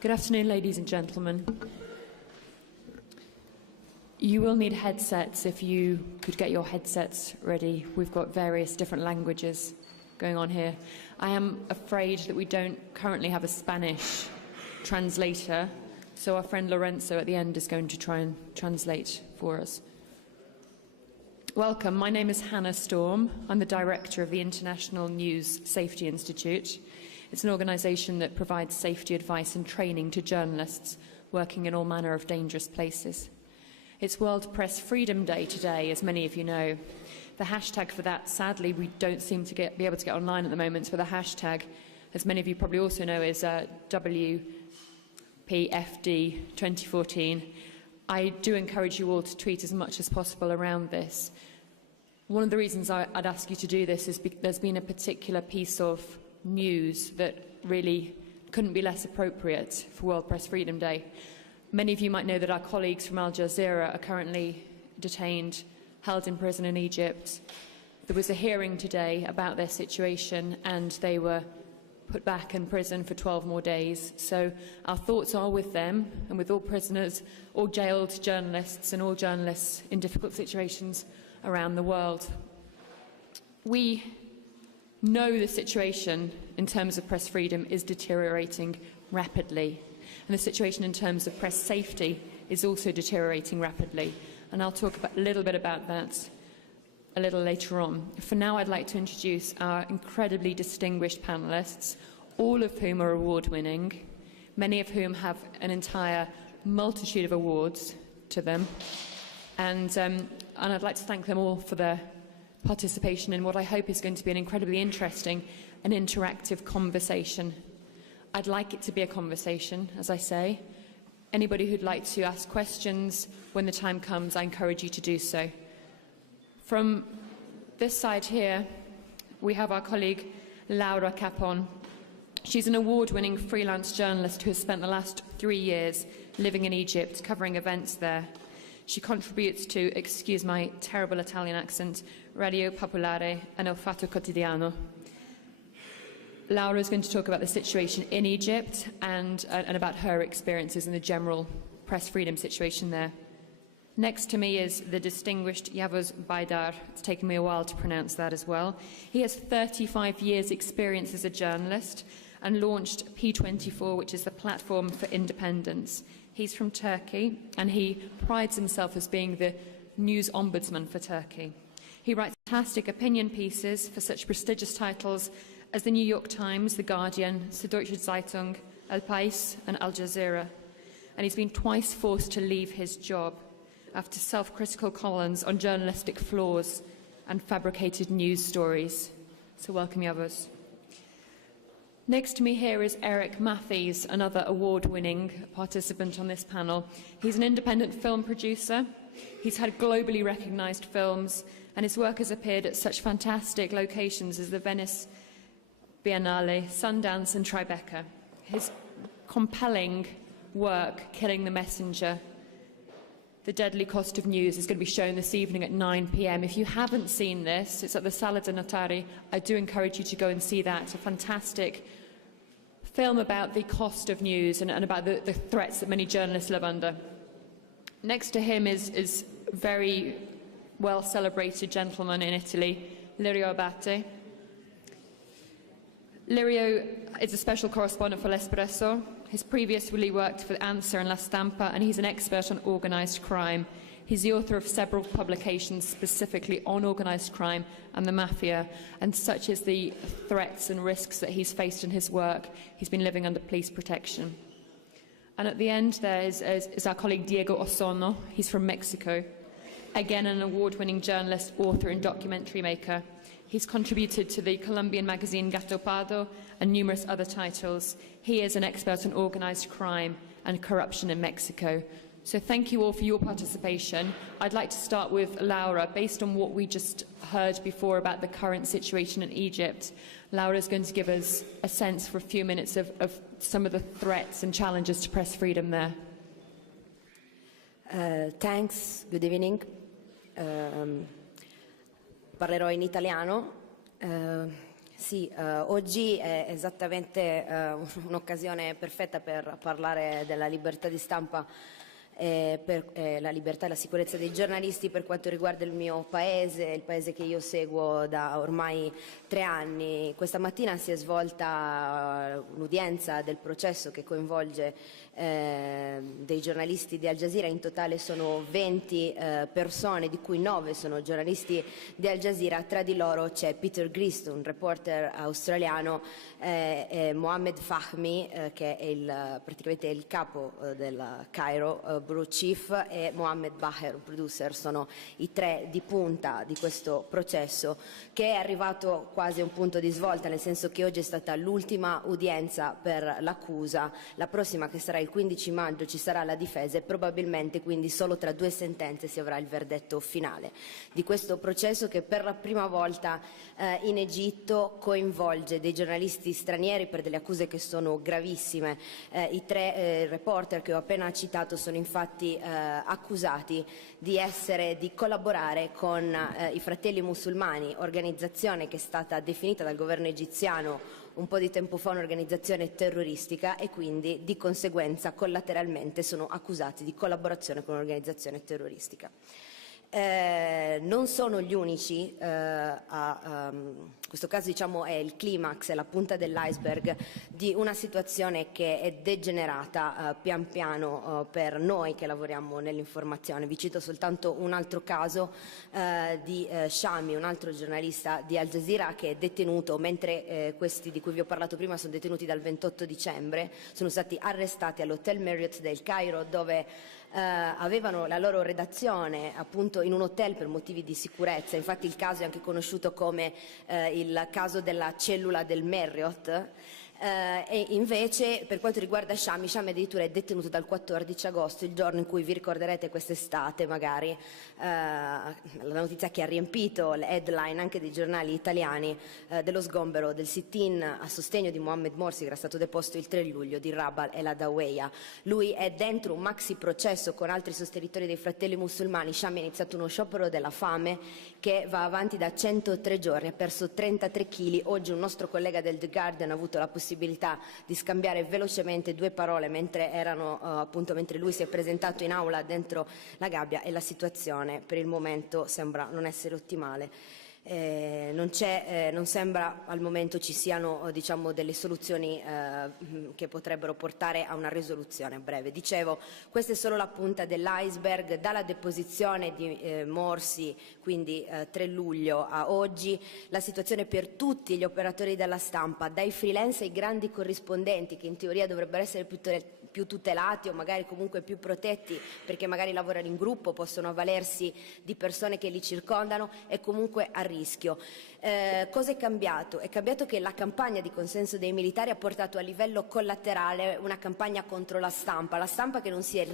Good afternoon, ladies and gentlemen. You will need headsets if you could get your headsets ready. We've got various different languages going on here. I am afraid that we don't currently have a Spanish translator, so our friend Lorenzo at the end is going to try and translate for us. Welcome, my name is Hannah Storm. I'm the director of the International News Safety Institute. It's an organisation that provides safety advice and training to journalists working in all manner of dangerous places. It's World Press Freedom Day today, as many of you know. The hashtag for that, sadly, we don't seem to be able to get online at the moment, but the hashtag, as many of you probably also know, is WPFD 2014. I do encourage you all to tweet as much as possible around this. One of the reasons I'd ask you to do this is there's been a particular piece of news that really couldn't be less appropriate for World Press Freedom Day. Many of you might know that our colleagues from Al Jazeera are currently detained, held in prison in Egypt. There was a hearing today about their situation and they were put back in prison for 12 more days. So our thoughts are with them and with all prisoners, all jailed journalists and all journalists in difficult situations around the world. We know the situation in terms of press freedom is deteriorating rapidly, and the situation in terms of press safety is also deteriorating rapidly, and I'll talk a little bit about that a little later on. For now, I'd like to introduce our incredibly distinguished panellists, all of whom are award-winning, many of whom have an entire multitude of awards to them, and I'd like to thank them all for their participation in what I hope is going to be an incredibly interesting and interactive conversation. I'd like it to be a conversation, as I say. Anybody who'd like to ask questions when the time comes, I encourage you to do so. From this side here, we have our colleague Laura Capon. She's an award-winning freelance journalist who has spent the last 3 years living in Egypt, covering events there. She contributes to, excuse my terrible Italian accent, Radio Popolare and Il Fatto Quotidiano. Laura is going to talk about the situation in Egypt and about her experiences in the general press freedom situation there. Next to me is the distinguished Yavuz Baydar. It's taken me a while to pronounce that as well. He has 35 years' experience as a journalist and launched P24, which is the platform for independence. He's from Turkey, and he prides himself as being the news ombudsman for Turkey. He writes fantastic opinion pieces for such prestigious titles as the New York Times, The Guardian, Süddeutsche Zeitung, El País, and Al Jazeera. And he's been twice forced to leave his job after self-critical columns on journalistic flaws and fabricated news stories. So welcome, Yavuz. Next to me here is Eric Matthews, another award-winning participant on this panel. He's an independent film producer. He's had globally recognised films, and his work has appeared at such fantastic locations as the Venice Biennale, Sundance and Tribeca. His compelling work, Killing the Messenger, The Deadly Cost of News, is going to be shown this evening at 9 p.m. If you haven't seen this, it's at the Sala de Notari. I do encourage you to go and see that. It's a fantastic film about the cost of news and about the threats that many journalists live under. Next to him is very well-celebrated gentleman in Italy, Lirio Abate. Lirio is a special correspondent for L'Espresso. He's previously worked for Answer and La Stampa, and he's an expert on organised crime. He's the author of several publications specifically on organised crime and the mafia, and such is the threats and risks that he's faced in his work. He's been living under police protection. And at the end there is our colleague Diego Osorno. He's from Mexico. Again, an award-winning journalist, author and documentary maker. He's contributed to the Colombian magazine Gato Pardo and numerous other titles. He is an expert on organised crime and corruption in Mexico. So thank you all for your participation. I'd like to start with Laura. Based on what we just heard before about the current situation in Egypt, Laura is going to give us a sense for a few minutes of some of the threats and challenges to press freedom there. Thanks. Good evening. Parlerò in italiano. Sì, oggi è esattamente un'occasione perfetta per parlare della libertà di stampa per la libertà e la sicurezza dei giornalisti per quanto riguarda il mio paese, il paese che io seguo da ormai 3 anni. Questa mattina si è svolta un'udienza del processo che coinvolge dei giornalisti di Al Jazeera. In totale sono 20 persone, di cui 9 sono giornalisti di Al Jazeera. Tra di loro c'è Peter Grist, un reporter australiano, Mohammed Fahmy, che è praticamente il capo del Cairo Bureau Chief, e Mohammed Baher, un producer. Sono i 3 di punta di questo processo, che è arrivato quasi a un punto di svolta, nel senso che oggi è stata l'ultima udienza per l'accusa. La prossima, che sarà il 15 maggio, ci sarà la difesa e probabilmente quindi solo tra 2 sentenze si avrà il verdetto finale di questo processo, che per la prima volta in Egitto coinvolge dei giornalisti stranieri per delle accuse che sono gravissime. I 3 reporter che ho appena citato sono infatti accusati di collaborare con i Fratelli Musulmani, organizzazione che è stata definita dal governo egiziano un po' di tempo fa un'organizzazione terroristica, e quindi di conseguenza collateralmente sono accusati di collaborazione con un'organizzazione terroristica. Non sono gli unici, questo caso diciamo è il climax, è la punta dell'iceberg di una situazione che è degenerata pian piano per noi che lavoriamo nell'informazione. Vi cito soltanto un altro caso di Shami, un altro giornalista di Al Jazeera che è detenuto, mentre questi di cui vi ho parlato prima sono detenuti dal 28 dicembre, sono stati arrestati all'Hotel Marriott del Cairo, dove avevano la loro redazione appunto in un hotel per motivi di sicurezza. Infatti il caso è anche conosciuto come il caso della cellula del Marriott. E invece per quanto riguarda Shami addirittura è detenuto dal 14 agosto, il giorno in cui vi ricorderete quest'estate magari la notizia che ha riempito le headline anche dei giornali italiani dello sgombero del sit-in a sostegno di Mohammed Morsi, che era stato deposto il 3 luglio, di Rabal e la Daweya. Lui è dentro un maxi processo con altri sostenitori dei Fratelli Musulmani. Shami ha iniziato uno sciopero della fame che va avanti da 103 giorni, ha perso 33 kg. Oggi un nostro collega del The Guardian ha avuto la possibilità di scambiare velocemente 2 parole mentre lui si è presentato in aula dentro la gabbia, e la situazione per il momento sembra non essere ottimale. Non sembra al momento ci siano delle soluzioni che potrebbero portare a una risoluzione a breve. Dicevo, questa è solo la punta dell'iceberg. Dalla deposizione di Morsi, quindi 3 luglio a oggi, la situazione per tutti gli operatori della stampa, dai freelance ai grandi corrispondenti, che in teoria dovrebbero essere più tutelati o magari comunque più protetti perché magari lavorano in gruppo, possono avvalersi di persone che li circondano, è comunque a rischio. Cosa è cambiato? È cambiato che la campagna di consenso dei militari ha portato a livello collaterale una campagna contro la stampa che non si è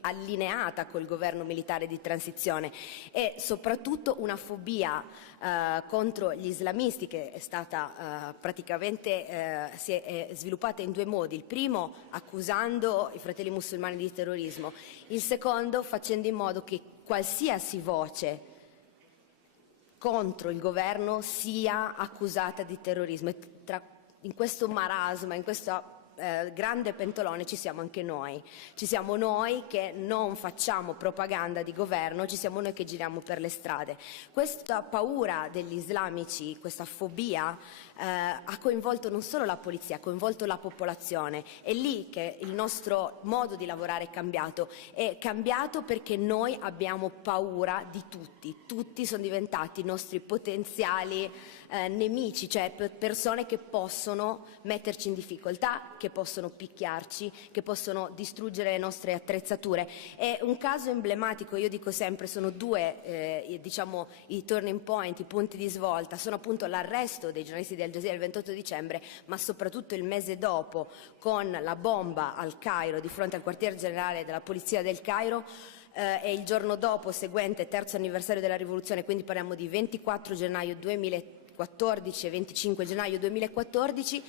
allineata col governo militare di transizione, e soprattutto una fobia contro gli islamisti che è stata si è sviluppata in 2 modi: il primo accusando i Fratelli Musulmani di terrorismo, il secondo facendo in modo che qualsiasi voce contro il governo sia accusata di terrorismo. E in questo marasma, in questo grande pentolone ci siamo anche noi. Ci siamo noi che non facciamo propaganda di governo, ci siamo noi che giriamo per le strade. Questa paura degli islamici, questa fobia ha coinvolto non solo la polizia, ha coinvolto la popolazione. È lì che il nostro modo di lavorare è cambiato perché noi abbiamo paura di tutti sono diventati nostri potenziali nemici, cioè persone che possono metterci in difficoltà, che possono picchiarci, che possono distruggere le nostre attrezzature. È un caso emblematico, io dico sempre, sono 2 i turning point, i punti di svolta, sono appunto l'arresto dei giornalisti di Al Jazeera il 28 dicembre, ma soprattutto il mese dopo con la bomba al Cairo, di fronte al quartier generale della polizia del Cairo, e il giorno dopo seguente, 3° anniversario della rivoluzione, quindi parliamo di 24 gennaio 2014 e 25 gennaio 2014,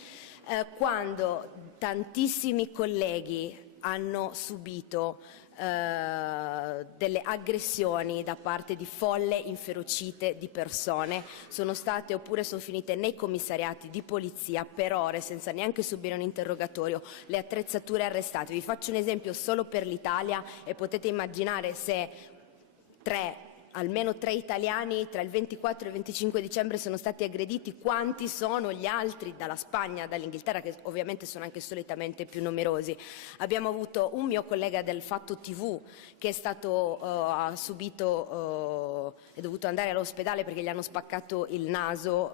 quando tantissimi colleghi hanno subito delle aggressioni da parte di folle inferocite di persone sono state oppure sono finite nei commissariati di polizia per ore senza neanche subire un interrogatorio, le attrezzature arrestate. Vi faccio un esempio solo per l'Italia e potete immaginare se almeno 3 italiani tra il 24 e il 25 dicembre sono stati aggrediti, quanti sono gli altri dalla Spagna, dall'Inghilterra, che ovviamente sono anche solitamente più numerosi. Abbiamo avuto un mio collega del Fatto TV che ha subito, è dovuto andare all'ospedale perché gli hanno spaccato il naso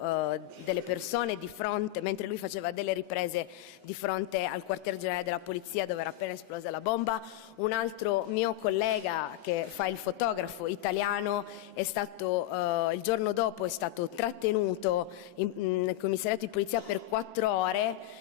delle persone di fronte, mentre lui faceva delle riprese di fronte al quartier generale della polizia dove era appena esplosa la bomba. Un altro mio collega che fa il fotografo italiano è stato, il giorno dopo è stato trattenuto nel commissariato di polizia per 4 ore,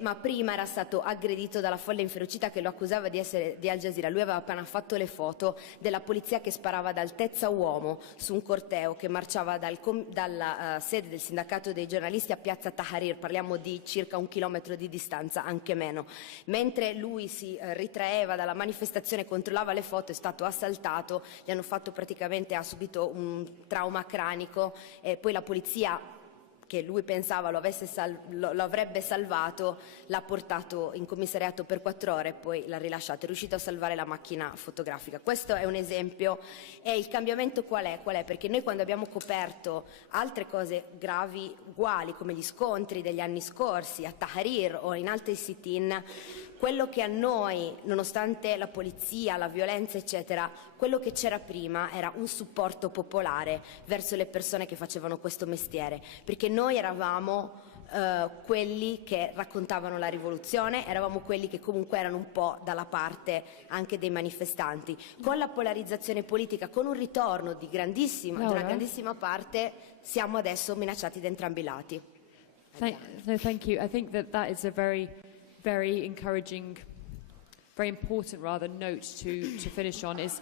ma prima era stato aggredito dalla folla inferocita che lo accusava di essere di Al Jazeera. Lui aveva appena fatto le foto della polizia che sparava ad altezza uomo su un corteo che marciava dalla sede del sindacato dei giornalisti a piazza Tahrir, parliamo di circa 1 chilometro di distanza, anche meno. Mentre lui si ritraeva dalla manifestazione, controllava le foto, è stato assaltato, gli hanno fatto praticamente, ha subito un trauma cranico e poi la polizia, che lui pensava lo avrebbe salvato, l'ha portato in commissariato per 4 ore e poi l'ha rilasciato, è riuscito a salvare la macchina fotografica. Questo è un esempio. E il cambiamento qual è? Perché noi quando abbiamo coperto altre cose gravi uguali come gli scontri degli anni scorsi a Tahrir o in altri sit-in, quello che a noi, nonostante la polizia, la violenza eccetera, quello che c'era prima era un supporto popolare verso le persone che facevano questo mestiere, perché noi eravamo quelli che raccontavano la rivoluzione, eravamo quelli che comunque erano un po' dalla parte anche dei manifestanti. Con la polarizzazione politica, con un ritorno di una grandissima parte, siamo adesso minacciati da entrambi i lati. Thank you. I think that is a very encouraging, very important rather note to finish on is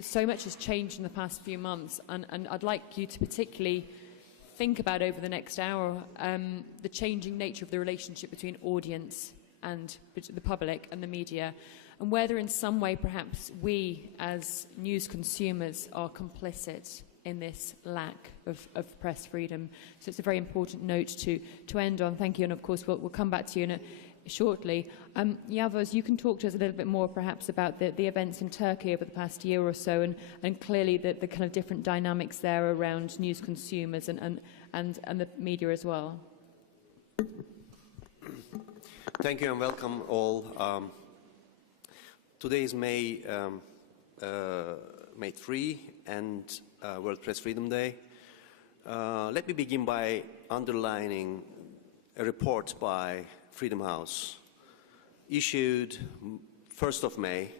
so much has changed in the past few months, and I'd like you to particularly think about over the next hour the changing nature of the relationship between audience and the public and the media, and whether in some way perhaps we as news consumers are complicit in this lack of press freedom. So it's a very important note to end on. Thank you, and of course we'll come back to you shortly. Yavuz, you can talk to us a little bit more perhaps about the events in Turkey over the past year or so, and clearly the kind of different dynamics there around news consumers and the media as well. Thank you and welcome all. Today is May 3 and World Press Freedom Day. Let me begin by underlining a report by Freedom House, issued 1st of May,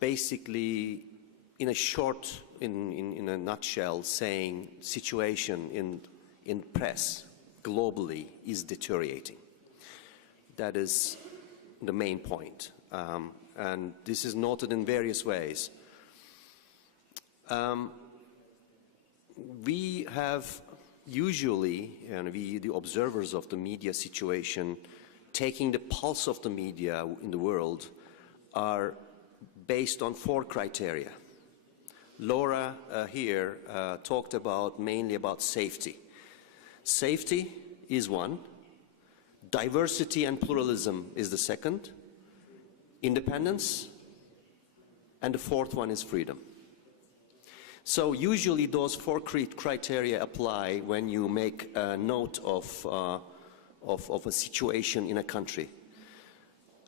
basically in a nutshell, saying situation in press globally is deteriorating. That is the main point, and this is noted in various ways. We have usually, and we, the observers of the media situation, taking the pulse of the media in the world, are based on 4 criteria. Laura here talked mainly about safety. Safety is one, diversity and pluralism is the second, independence, and the 4th one is freedom. So usually those 4 criteria apply when you make a note of a situation in a country.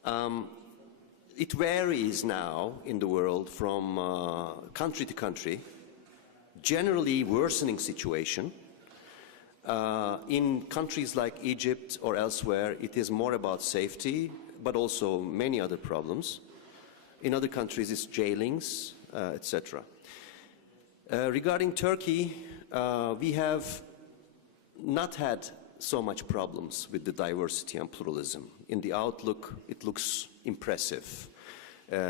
It varies now in the world from country to country, generally worsening situation. In countries like Egypt or elsewhere, it is more about safety, but also many other problems. In other countries, it's jailings, etc. Regarding Turkey, we have not had so much problems with the diversity and pluralism. In the outlook, it looks impressive.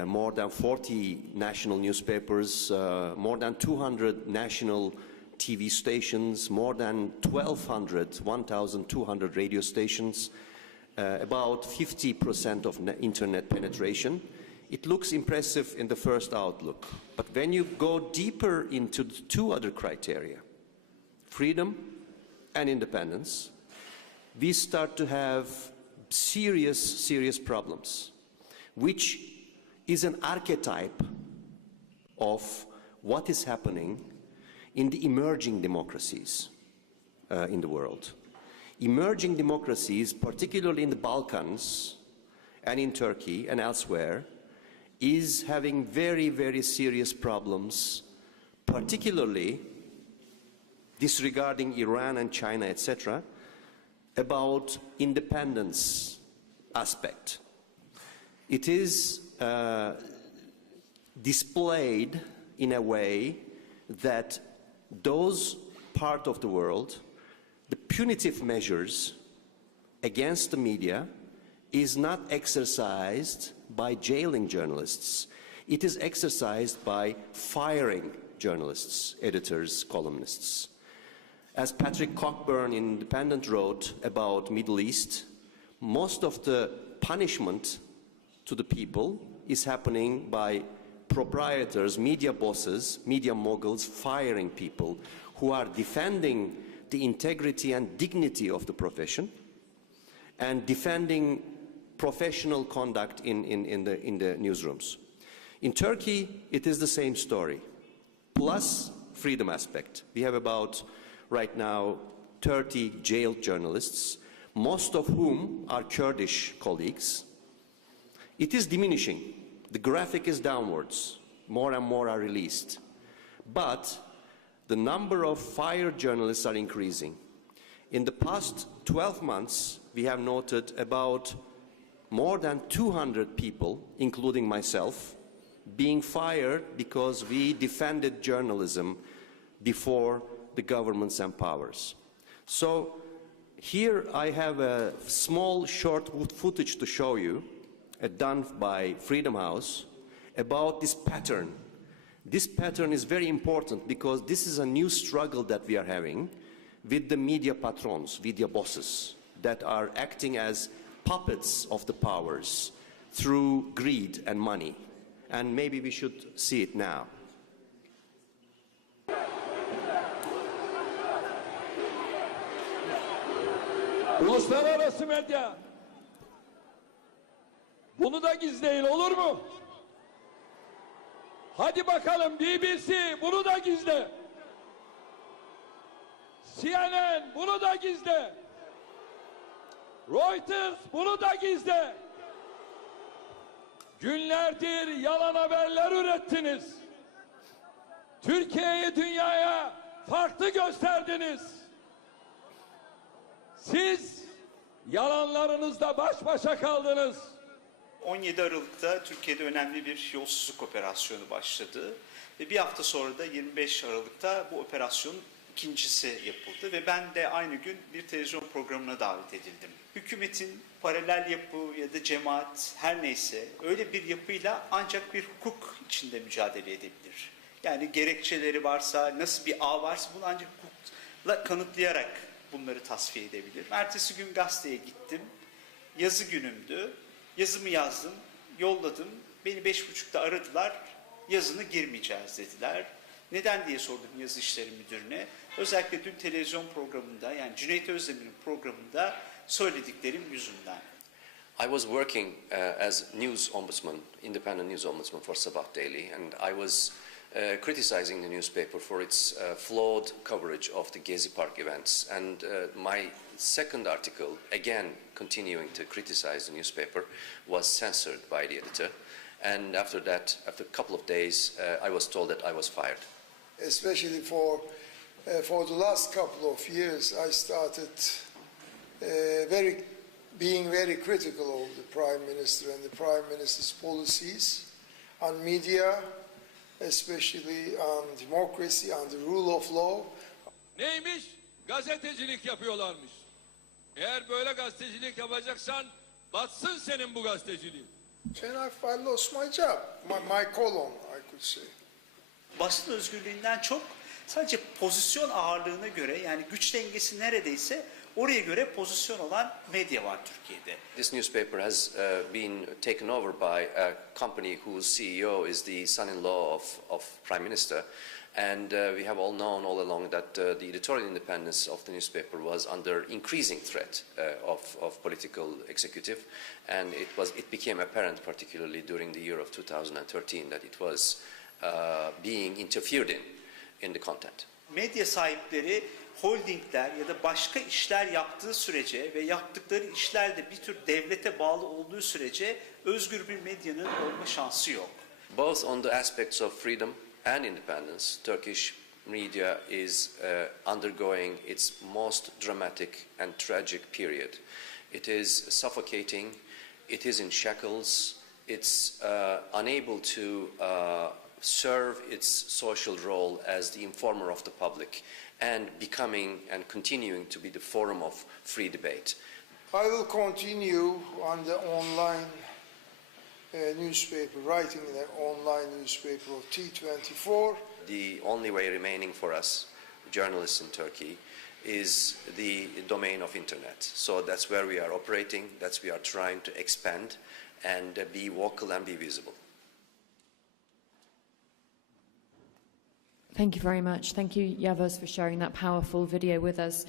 More than 40 national newspapers, more than 200 national TV stations, more than 1,200 radio stations, about 50% of internet penetration. it looks impressive in the first outlook. But when you go deeper into the two other criteria, freedom and independence, we start to have serious problems, which is an archetype of what is happening in the emerging democracies in the world. Emerging democracies, particularly in the Balkans and in Turkey and elsewhere, is having very serious problems, particularly disregarding Iran and China, etc., about independence aspect. It is displayed in a way that those part of the world, the punitive measures against the media is not exercised by jailing journalists. It is exercised by firing journalists, editors, columnists. As Patrick Cockburn in Independent wrote about Middle East, most of the punishment to the people is happening by proprietors, media bosses, media moguls firing people who are defending the integrity and dignity of the profession and defending professional conduct in the newsrooms. In Turkey, it is the same story, plus freedom aspect. We have about, right now, 30 jailed journalists, most of whom are Kurdish colleagues. It is diminishing. The graphic is downwards. More and more are released. But the number of fired journalists are increasing. In the past 12 months, we have noted about more than 200 people, including myself, being fired because we defended journalism before the governments and powers. So here I have a small short footage to show you, done by Freedom House, about this pattern. This pattern is very important because this is a new struggle that we are having with the media patrons, media bosses, that are acting as puppets of the powers through greed and money. And maybe we should see it now. Uluslararası medya, bunu da gizleyin, olur mu? Hadi bakalım BBC, bunu da gizle. CNN, bunu da gizle. Reuters, bunu da gizle. Günlerdir yalan haberler ürettiniz. Türkiye'yi dünyaya farklı gösterdiniz. Siz yalanlarınızla baş başa kaldınız. 17 Aralık'ta Türkiye'de önemli bir yolsuzluk operasyonu başladı ve bir hafta sonra da 25 Aralık'ta bu operasyonun ikincisi yapıldı ve ben de aynı gün bir televizyon programına davet edildim. Hükümetin paralel yapı ya da cemaat her neyse öyle bir yapıyla ancak bir hukuk içinde mücadele edebilir. Yani gerekçeleri varsa, nasıl bir ağ varsa bunu ancak hukukla kanıtlayarak bunları tasfiye edebilir. Ertesi gün gazeteye gittim. Yazı günümdü. Yazımı yazdım, yolladım. Beni 5.30'da aradılar. Yazını girmeyeceğiz dediler. Neden diye sordum yazı işleri müdürüne. Özellikle dün televizyon programında, yani Cüneyt Özdemir'in programında söylediklerim yüzünden. I was working as news ombudsman, independent news ombudsman for Sabah Daily, and I was criticizing the newspaper for its flawed coverage of the Gezi Park events. And my second article, again continuing to criticize the newspaper, was censored by the editor. And after that, after a couple of days, I was told that I was fired. Especially for the last couple of years, I started being very critical of the Prime Minister and the Prime Minister's policies on media, especially on democracy, on the rule of law. Neymiş? Gazetecilik yapıyorlarmış. Eğer böyle gazetecilik yapacaksan batsın senin bu gazeteciliğin. And I lost my job, my column, I could say. Basın özgürlüğünden çok sadece pozisyon ağırlığına göre, yani güç dengesi neredeyse oraya göre pozisyon alan medya var Türkiye'de. This newspaper has been taken over by a company whose CEO is the son-in-law of Prime Minister. And we have all known all along that the editorial independence of the newspaper was under increasing threat of political executive, and it became apparent, particularly during the year of 2013, that it was being interfered in the content. Medya sahipleri holdingler ya da başka işler yaptığı sürece ve yaptıkları işler de bir tür devlete bağlı olduğu sürece özgür bir medyanın olma şansı yok. Both on the aspects of freedom and independence, Turkish media is undergoing its most dramatic and tragic period. It is suffocating, it is in shackles, it's unable to serve its social role as the informer of the public and becoming and continuing to be the forum of free debate. I will continue on the online newspaper, writing in an online newspaper of T24. The only way remaining for us, journalists in Turkey, is the domain of internet. So that's where we are operating, that's we are trying to expand and be vocal and be visible. Thank you very much. Thank you, Yavuz, for sharing that powerful video with us.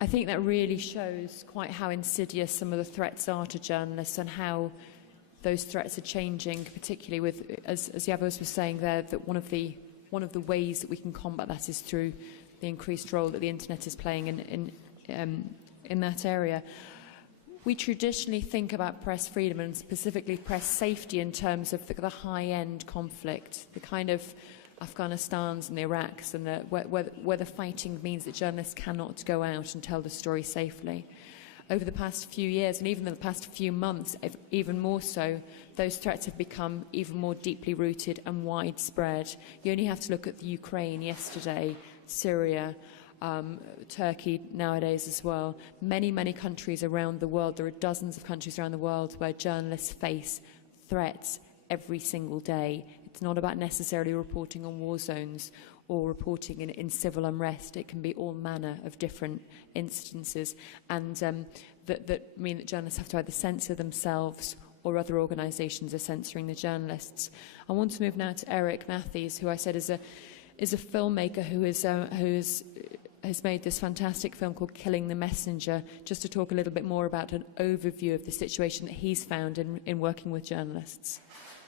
I think that really shows quite how insidious some of the threats are to journalists and how those threats are changing, particularly with, as Yavuz was saying there, that one of the ways that we can combat that is through the increased role that the internet is playing in that area. We traditionally think about press freedom and specifically press safety in terms of the high-end conflict, the kind of Afghanistans and the Iraqs, and where the fighting means that journalists cannot go out and tell the story safely. Over the past few years, and even in the past few months, even more so, those threats have become even more deeply rooted and widespread. You only have to look at the Ukraine yesterday, Syria, Turkey nowadays as well. Many, many countries around the world, there are dozens of countries around the world where journalists face threats every single day. It's not about necessarily reporting on war zones or reporting in civil unrest. It can be all manner of different instances, and that mean that journalists have to either censor themselves or other organisations are censoring the journalists. I want to move now to Eric Matthews, who I said is a filmmaker who has made this fantastic film called Killing the Messenger, just to talk a little bit more about an overview of the situation that he's found in working with journalists.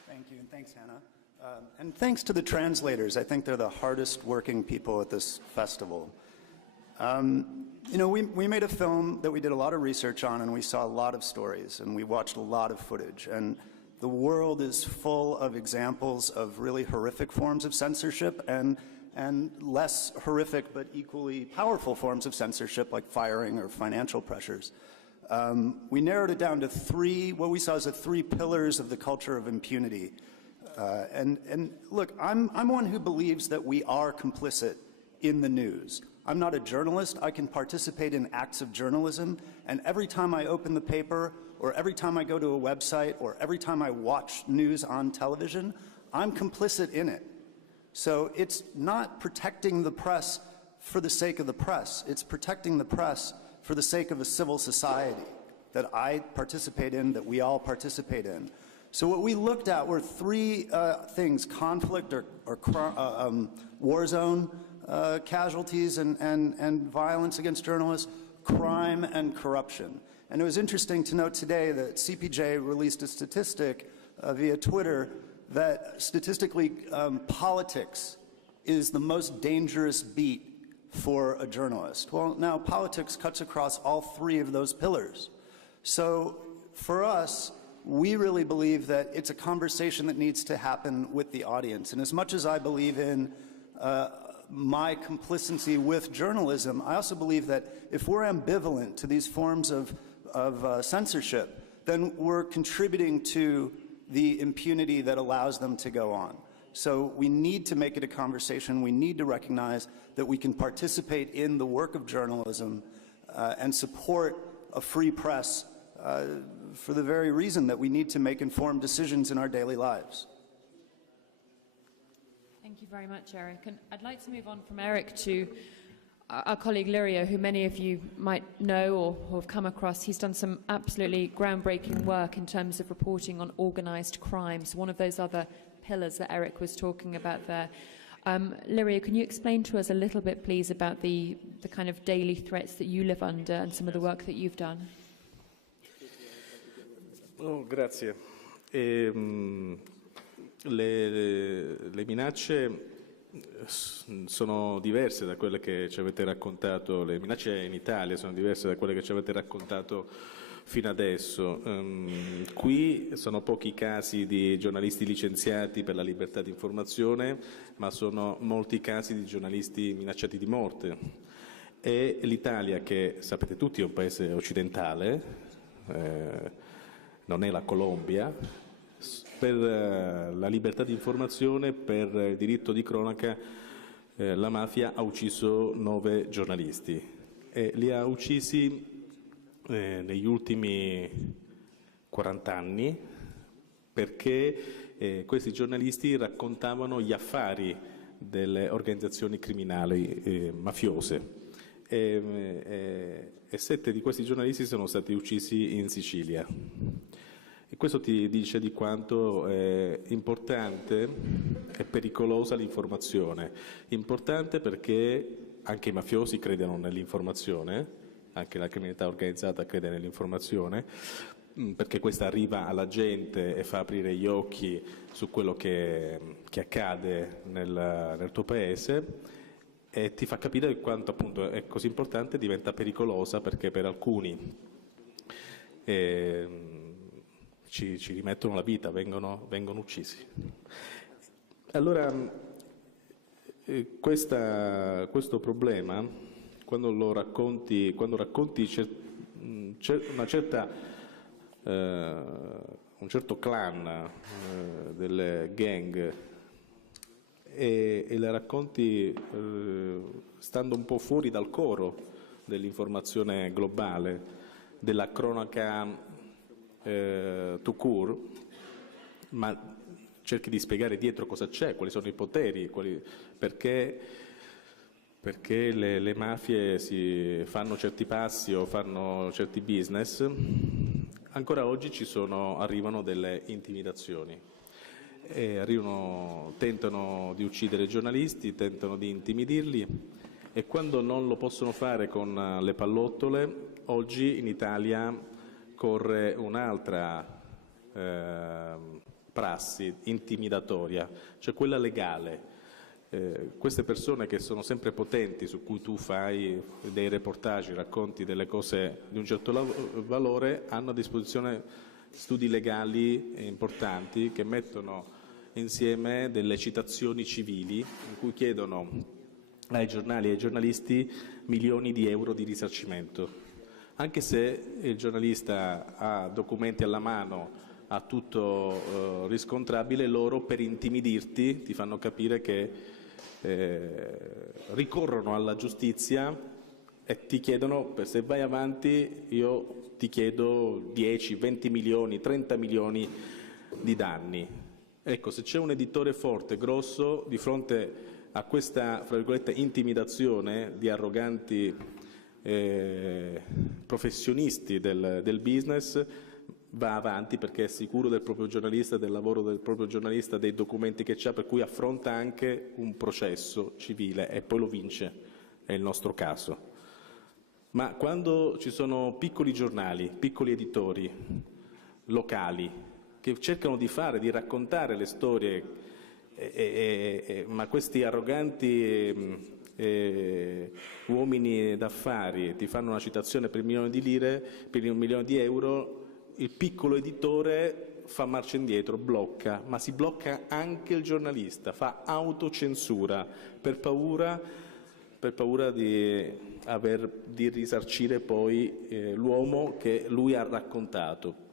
Thank you, and thanks, Hannah. And thanks to the translators. I think they're the hardest working people at this festival. You know, we made a film that we did a lot of research on, and we saw a lot of stories, and we watched a lot of footage. And the world is full of examples of really horrific forms of censorship and less horrific but equally powerful forms of censorship like firing or financial pressures. We narrowed it down to what we saw as the three pillars of the culture of impunity. And look, I'm one who believes that we are complicit in the news. I'm not a journalist. I can participate in acts of journalism, and every time I open the paper, or every time I go to a website, or every time I watch news on television, I'm complicit in it. So it's not protecting the press for the sake of the press. It's protecting the press for the sake of a civil society that I participate in, that we all participate in. So what we looked at were three things: conflict or war zone casualties and violence against journalists, crime, and corruption. And it was interesting to note today that CPJ released a statistic via Twitter that statistically politics is the most dangerous beat for a journalist. Well, now politics cuts across all three of those pillars. So for us, we really believe that it's a conversation that needs to happen with the audience. And as much as I believe in my complicity with journalism, I also believe that if we're ambivalent to these forms of censorship, then we're contributing to the impunity that allows them to go on. So we need to make it a conversation. We need to recognize that we can participate in the work of journalism and support a free press for the very reason that we need to make informed decisions in our daily lives. Thank you very much, Eric. And I'd like to move on from Eric to our colleague Lirio, who many of you might know or have come across, he's done some absolutely groundbreaking work in terms of reporting on organised crimes, one of those other pillars that Eric was talking about there. Lirio, can you explain to us a little bit, please, about the kind of daily threats that you live under and some of the work that you've done? Oh, grazie. Le minacce sono diverse da quelle che ci avete raccontato, le minacce in Italia sono diverse da quelle che ci avete raccontato fino adesso. Qui sono pochi casi di giornalisti licenziati per la libertà di informazione, ma sono molti casi di giornalisti minacciati di morte. E l'Italia, che sapete tutti è un paese occidentale, non è la Colombia, per la libertà di informazione, per il diritto di cronaca, la mafia ha ucciso 9 giornalisti e li ha uccisi negli ultimi 40 anni perché questi giornalisti raccontavano gli affari delle organizzazioni criminali mafiose e 7 di questi giornalisti sono stati uccisi in Sicilia. E questo ti dice di quanto è importante e pericolosa l'informazione. Importante perché anche i mafiosi credono nell'informazione, anche la criminalità organizzata crede nell'informazione, perché questa arriva alla gente e fa aprire gli occhi su quello che accade nel tuo paese e ti fa capire quanto appunto è così importante, diventa pericolosa perché per alcuni ci rimettono la vita, vengono uccisi. Allora, questo problema, quando racconti un certo clan delle gang e le racconti stando un po' fuori dal coro dell'informazione globale, della cronaca tout court, ma cerchi di spiegare dietro cosa c'è, quali sono i poteri, perché le mafie si fanno certi passi o fanno certi business. Ancora oggi arrivano delle intimidazioni. Tentano di uccidere i giornalisti, tentano di intimidirli e quando non lo possono fare con le pallottole, oggi in Italia corre un'altra prassi intimidatoria, cioè quella legale. Queste persone che sono sempre potenti, su cui tu fai dei reportage, racconti delle cose di un certo valore, hanno a disposizione studi legali importanti che mettono insieme delle citazioni civili in cui chiedono ai giornali e ai giornalisti milioni di euro di risarcimento. Anche se il giornalista ha documenti alla mano, ha tutto riscontrabile, loro per intimidirti ti fanno capire che ricorrono alla giustizia e ti chiedono, se vai avanti io ti chiedo 10, 20 milioni, 30 milioni di danni. Ecco, se c'è un editore forte, grosso, di fronte a questa, fra virgolette, intimidazione di arroganti professionisti del business, va avanti perché è sicuro del proprio giornalista, del lavoro del proprio giornalista, dei documenti che c'ha, per cui affronta anche un processo civile e poi lo vince, è il nostro caso. Ma quando ci sono piccoli giornali, piccoli editori locali che cercano di raccontare le storie, ma questi arroganti uomini d'affari ti fanno una citazione per 1 milione di lire, per 1 milione di euro, il piccolo editore fa marcia indietro, blocca, ma si blocca anche il giornalista, fa autocensura per paura di risarcire poi l'uomo che lui ha raccontato.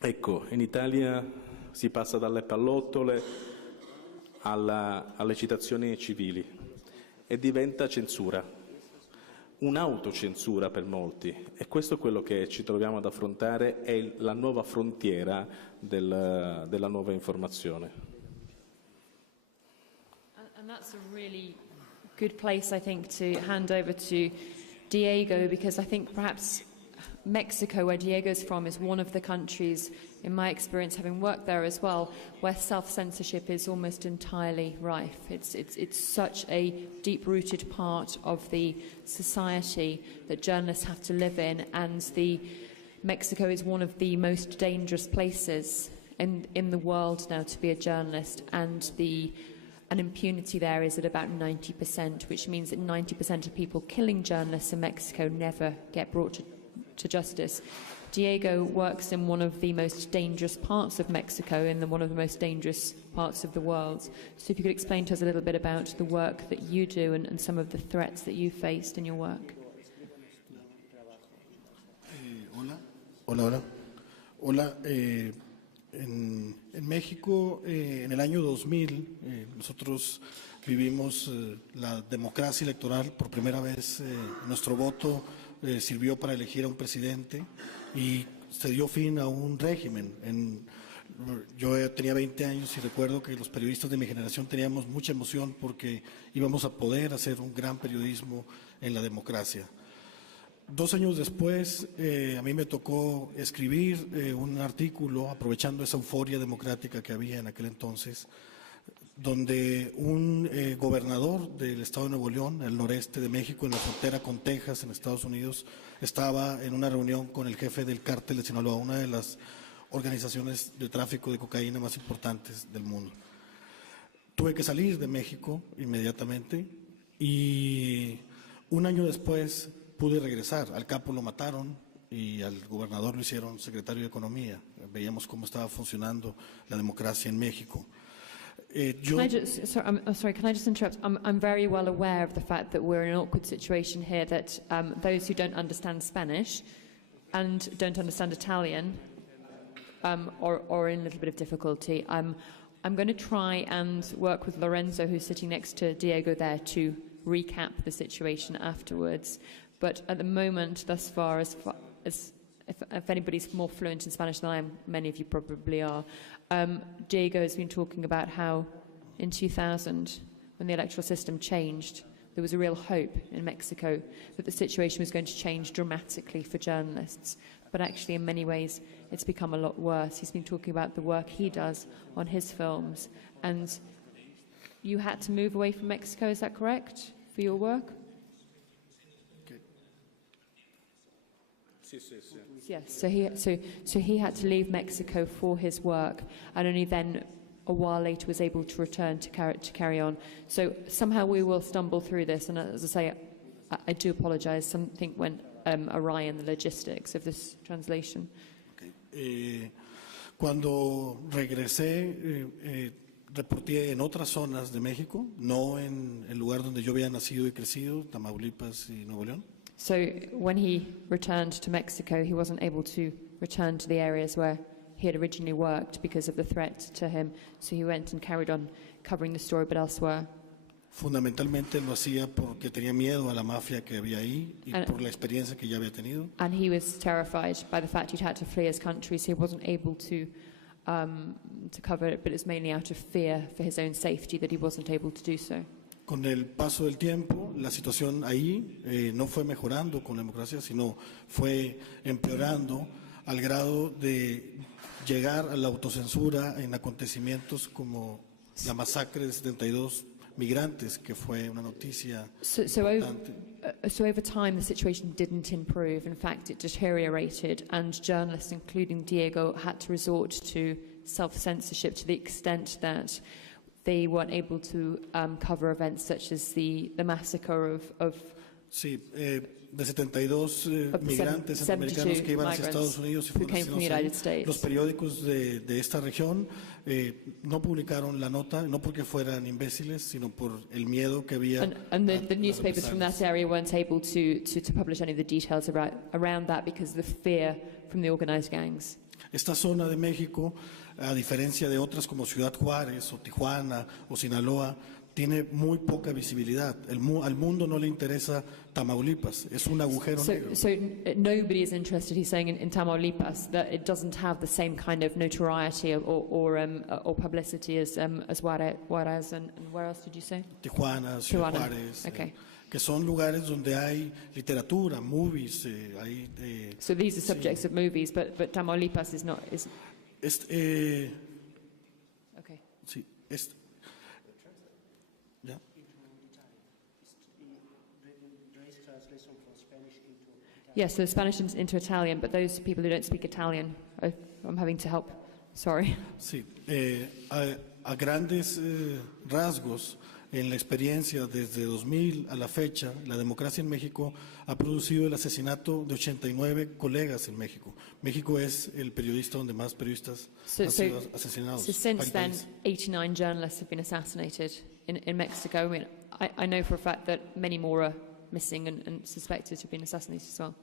Ecco, in Italia si passa dalle pallottole alle citazioni civili e diventa censura, un'autocensura per molti, e questo è quello che ci troviamo ad affrontare, è la nuova frontiera della nuova informazione. And that's a really good place, I think, to hand over to Diego, because I think perhaps Mexico, where Diego's from, is one of the countries, in my experience, having worked there as well, where self-censorship is almost entirely rife. It's such a deep-rooted part of the society that journalists have to live in, and Mexico is one of the most dangerous places in the world now to be a journalist, and an impunity there is at about 90%, which means that 90% of people killing journalists in Mexico never get brought to justice. Diego works in one of the most dangerous parts of Mexico, in one of the most dangerous parts of the world. So if you could explain to us a little bit about the work that you do and some of the threats that you faced in your work. Hola. En México, en el año 2000, nosotros vivimos la democracia electoral por primera vez. Nuestro voto sirvió para elegir a un presidente y se dio fin a un régimen. Yo tenía 20 años y recuerdo que los periodistas de mi generación teníamos mucha emoción porque íbamos a poder hacer un gran periodismo en la democracia. 2 años después, a mí me tocó escribir un artículo, aprovechando esa euforia democrática que había en aquel entonces, donde un gobernador del estado de Nuevo León, el noreste de México, en la frontera con Texas, en Estados Unidos, estaba en una reunión con el jefe del cártel de Sinaloa, una de las organizaciones de tráfico de cocaína más importantes del mundo. Tuve que salir de México inmediatamente y 1 año después pude regresar. Al capo lo mataron y al gobernador lo hicieron secretario de Economía. Veíamos cómo estaba funcionando la democracia en México. Can I just interrupt? I'm very well aware of the fact that we're in an awkward situation here, that those who don't understand Spanish and don't understand Italian are in a little bit of difficulty. I'm going to try and work with Lorenzo, who's sitting next to Diego there, to recap the situation afterwards. But at the moment, thus far, as if anybody's more fluent in Spanish than I am, many of you probably are, Diego has been talking about how in 2000, when the electoral system changed, there was a real hope in Mexico that the situation was going to change dramatically for journalists. But actually, in many ways, it's become a lot worse. He's been talking about the work he does on his films. And you had to move away from Mexico, is that correct, for your work? Yes, so he had to leave Mexico for his work, and only then, a while later, was able to return to carry on. So somehow we will stumble through this, and as I say, I do apologise. Something went awry in the logistics of this translation. Okay. Cuando regresé, reporté en otras zonas de México, no en el lugar donde yo había nacido y crecido, Tamaulipas y Nuevo León. So when he returned to Mexico, he wasn't able to return to the areas where he had originally worked because of the threat to him. So he went and carried on covering the story, but elsewhere. Fundamentalmente lo hacía porque tenía miedo a la mafia que había ahí y por la experiencia que ya había tenido. And he was terrified by the fact he'd had to flee his country, so he wasn't able to cover it, but it's mainly out of fear for his own safety that he wasn't able to do so. Con el paso del tiempo, la situación ahí no fue mejorando con la democracia, sino fue empeorando al grado de llegar a la autocensura en acontecimientos como la masacre de 72 migrantes, que fue una noticia importante. So over time, the situation didn't improve. In fact, it deteriorated, and journalists, including Diego, had to resort to self-censorship to the extent that they weren't able to cover events such as the massacre of Sí, de 72 migrantes centroamericanos que iban hacia Estados Unidos y fueron asesinados. Los periódicos de esta región no publicaron la nota, no porque fueran imbéciles, sino por el miedo que había. And the newspapers from that area weren't able to publish any of the details around that because of the fear from the organized gangs. Esta zona de México, a diferencia de otras como Ciudad Juárez o Tijuana o Sinaloa, tiene muy poca visibilidad. Al mundo no le interesa Tamaulipas, es un agujero negro. So nobody is interested, he's saying, in Tamaulipas, that it doesn't have the same kind of notoriety or publicity as Juárez and where else did you say? Tijuana, Ciudad Juárez, Okay. Que son lugares donde hay literatura, movies, hay... So these are subjects of movies, but Tamaulipas is not... Okay. Sí, yeah. Yes, so Spanish into Italian, but those people who don't speak Italian, I'm having to help. Sorry. Sí, a grandes rasgos, en la experiencia desde 2000 a la fecha, la democracia en México ha producido el asesinato de 89 colegas en México. México es el periodista donde más periodistas han sido asesinados. So since then, 89 journalists have been assassinated in Mexico. I mean, I know for a fact that many more are missing and suspected to have been assassinated as well.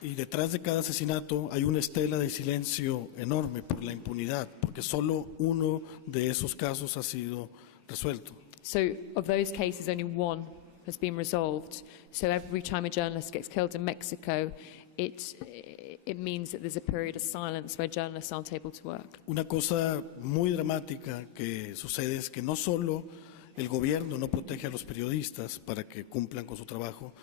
Y detrás de cada asesinato hay una estela de silencio enorme por la impunidad, porque solo uno de esos casos ha sido resuelto. So of those cases, only one has been resolved. So every time a journalist gets killed in Mexico, it means that there's a period of silence where journalists aren't able to work. Una cosa muy dramática que sucede es que no solo el gobierno no protege a los periodistas para que cumplan con su trabajo,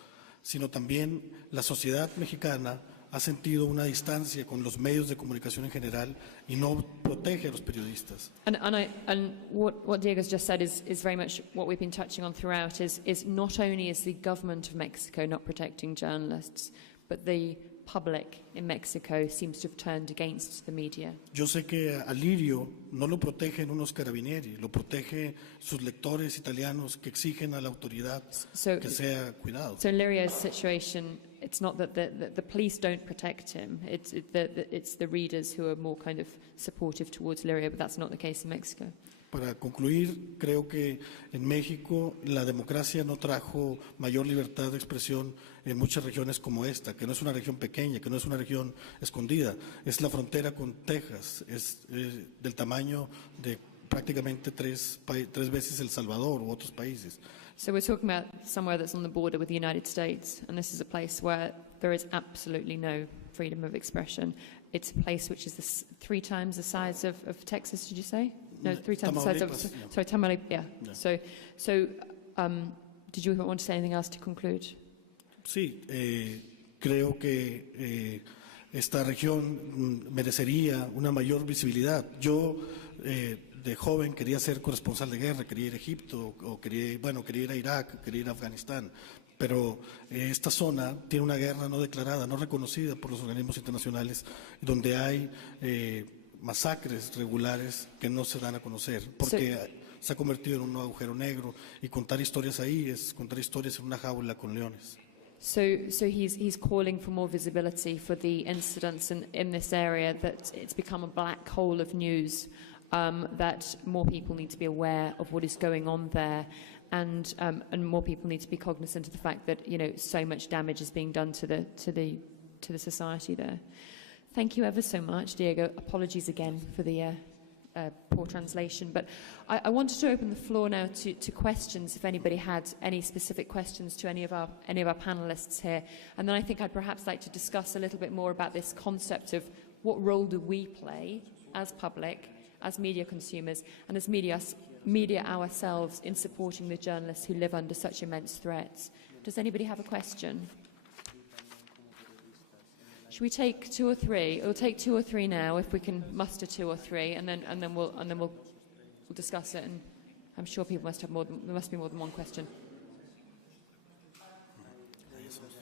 sino también la sociedad mexicana ha sentido una distancia con los medios de comunicación en general y no protege a los periodistas. And what Diego's just said is very much what we've been touching on throughout, is not only is the government of Mexico not protecting journalists, but the public in Mexico seems to have turned against the media. Yo sé que a Lirio no lo protegen unos carabinieri, lo protege sus lectores italianos que exigen a la autoridad que sea cuidado. So in Lirio's situation, it's not that the police don't protect him, it's the readers who are more kind of supportive towards Lirio, but that's not the case in Mexico. Para concluir, creo que en México la democracia no trajo mayor libertad de expresión en muchas regiones como esta, que no es una región pequeña, que no es una región escondida, es la frontera con Texas, es del tamaño de prácticamente tres veces El Salvador u otros países. So we're talking about somewhere that's on the border with the United States, and this is a place where there is absolutely no freedom of expression. It's a place which is 3 times the size of Texas, did you say? No, 3 times the size of... Sorry, Tamaulipas, yeah. So did you want to say anything else to conclude? Sí, creo que esta región merecería una mayor visibilidad. Yo de joven quería ser corresponsal de guerra, quería ir a Egipto, o quería ir a Irak, quería ir a Afganistán, pero esta zona tiene una guerra no declarada, no reconocida por los organismos internacionales, donde hay masacres regulares que no se dan a conocer, porque se ha convertido en un agujero negro, y contar historias ahí es contar historias en una jaula con leones. So he's calling for more visibility for the incidents in this area, that it's become a black hole of news, that more people need to be aware of what is going on there, and more people need to be cognizant of the fact that, you know, so much damage is being done to the society there. Thank you ever so much, Diego. Apologies again for the poor translation, but I wanted to open the floor now to questions, if anybody had any specific questions to any of our panelists here, and then I think I'd perhaps like to discuss a little bit more about this concept of what role do we play as public, as media consumers, and as media ourselves in supporting the journalists who live under such immense threats. Does anybody have a question? Should we take 2 or 3? We'll take 2 or 3 now, if we can muster 2 or 3, and then we'll discuss it. And I'm sure people must have there must be more than one question.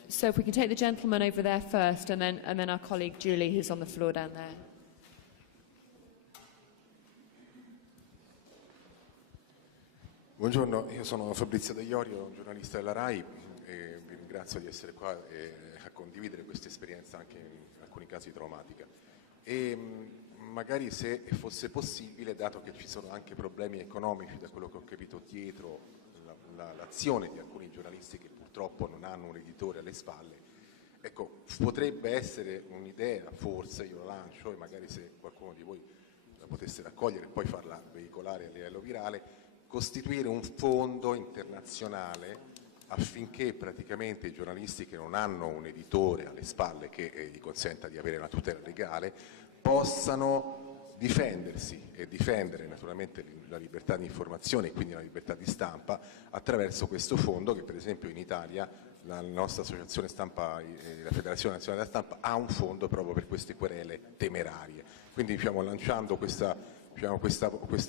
So if we can take the gentleman over there first, and then our colleague Julie, who's on the floor down there. Buongiorno, io sono Fabrizio De Iorio, giornalista della RAI, e vi ringrazio di essere qua a condividere questa esperienza anche in alcuni casi traumatica. E magari, se fosse possibile, dato che ci sono anche problemi economici, da quello che ho capito, dietro l'azione di alcuni giornalisti che purtroppo non hanno un editore alle spalle, ecco, potrebbe essere un'idea, forse, io la lancio, e magari se qualcuno di voi la potesse raccogliere e poi farla veicolare a livello virale, costituire un fondo internazionale affinché praticamente i giornalisti che non hanno un editore alle spalle che gli consenta di avere una tutela legale possano difendersi e difendere naturalmente la libertà di informazione e quindi la libertà di stampa attraverso questo fondo che per esempio in Italia la nostra associazione stampa, la Federazione Nazionale della Stampa, ha un fondo proprio per queste querele temerarie. Quindi diciamo, lanciando questa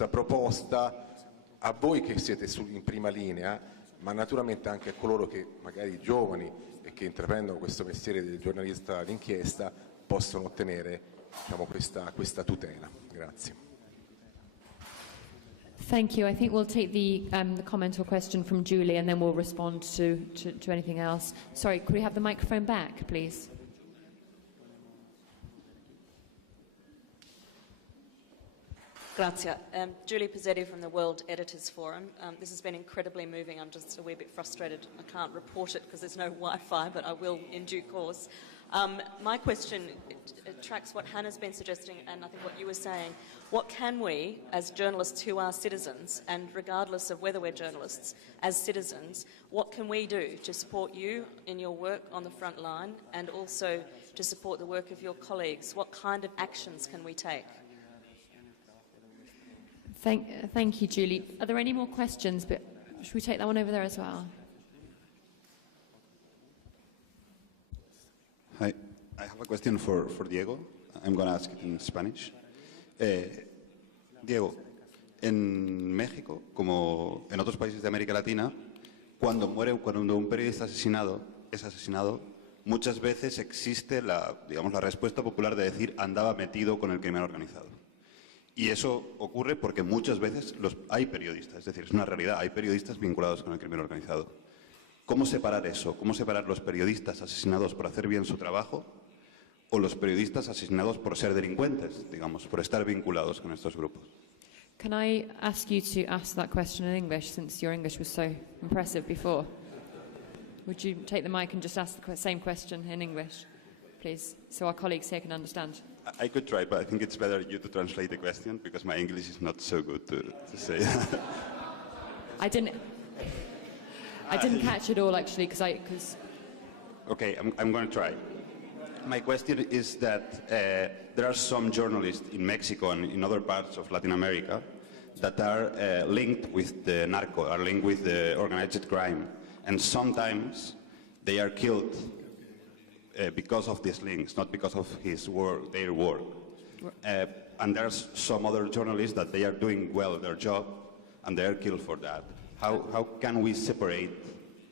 proposta a voi che siete in prima linea, ma naturalmente anche a coloro che magari giovani e che intraprendono questo mestiere del giornalista d'inchiesta possono ottenere questa tutela. Grazie. Thank you. I think we'll take the comment or question from Julie and then we'll respond to anything else. Sorry, could we have the microphone back, please? Grazie. Julie Pizzetti from the World Editors Forum. This has been incredibly moving. I'm just a wee bit frustrated. I can't report it because there's no Wi-Fi, but I will in due course. My question tracks what Hannah's been suggesting and I think what you were saying. What can we, as journalists who are citizens, and regardless of whether we're journalists, as citizens, what can we do to support you in your work on the front line and also to support the work of your colleagues? What kind of actions can we take? Thank you, Julie. Are there any more questions? But should we take that one over there as well? Hi, I have a question for Diego. I'm going to ask it in Spanish. Diego, en México, como en otros países de América Latina, cuando un periodista es asesinado, muchas veces existe la respuesta popular de decir andaba metido con el crimen organizado. Y eso ocurre porque muchas veces hay periodistas, es decir, es una realidad, hay periodistas vinculados con el crimen organizado. ¿Cómo separar eso? ¿Cómo separar los periodistas asesinados por hacer bien su trabajo o los periodistas asesinados por ser delincuentes, digamos, por estar vinculados con estos grupos? Can I ask you to ask that question in English, since your English was so impressive before? Would you take the mic and just ask the same question in English, please, so our colleagues here can understand? I could try, but I think it's better you to translate the question because my English is not so good to say. I didn't catch it all actually because. Okay, I'm going to try. My question is that there are some journalists in Mexico and in other parts of Latin America that are linked with the narco, are linked with the organized crime, and sometimes they are killed because of these links, not because of their work. And there's some other journalists that they are doing well their job and they are killed for that. How can we separate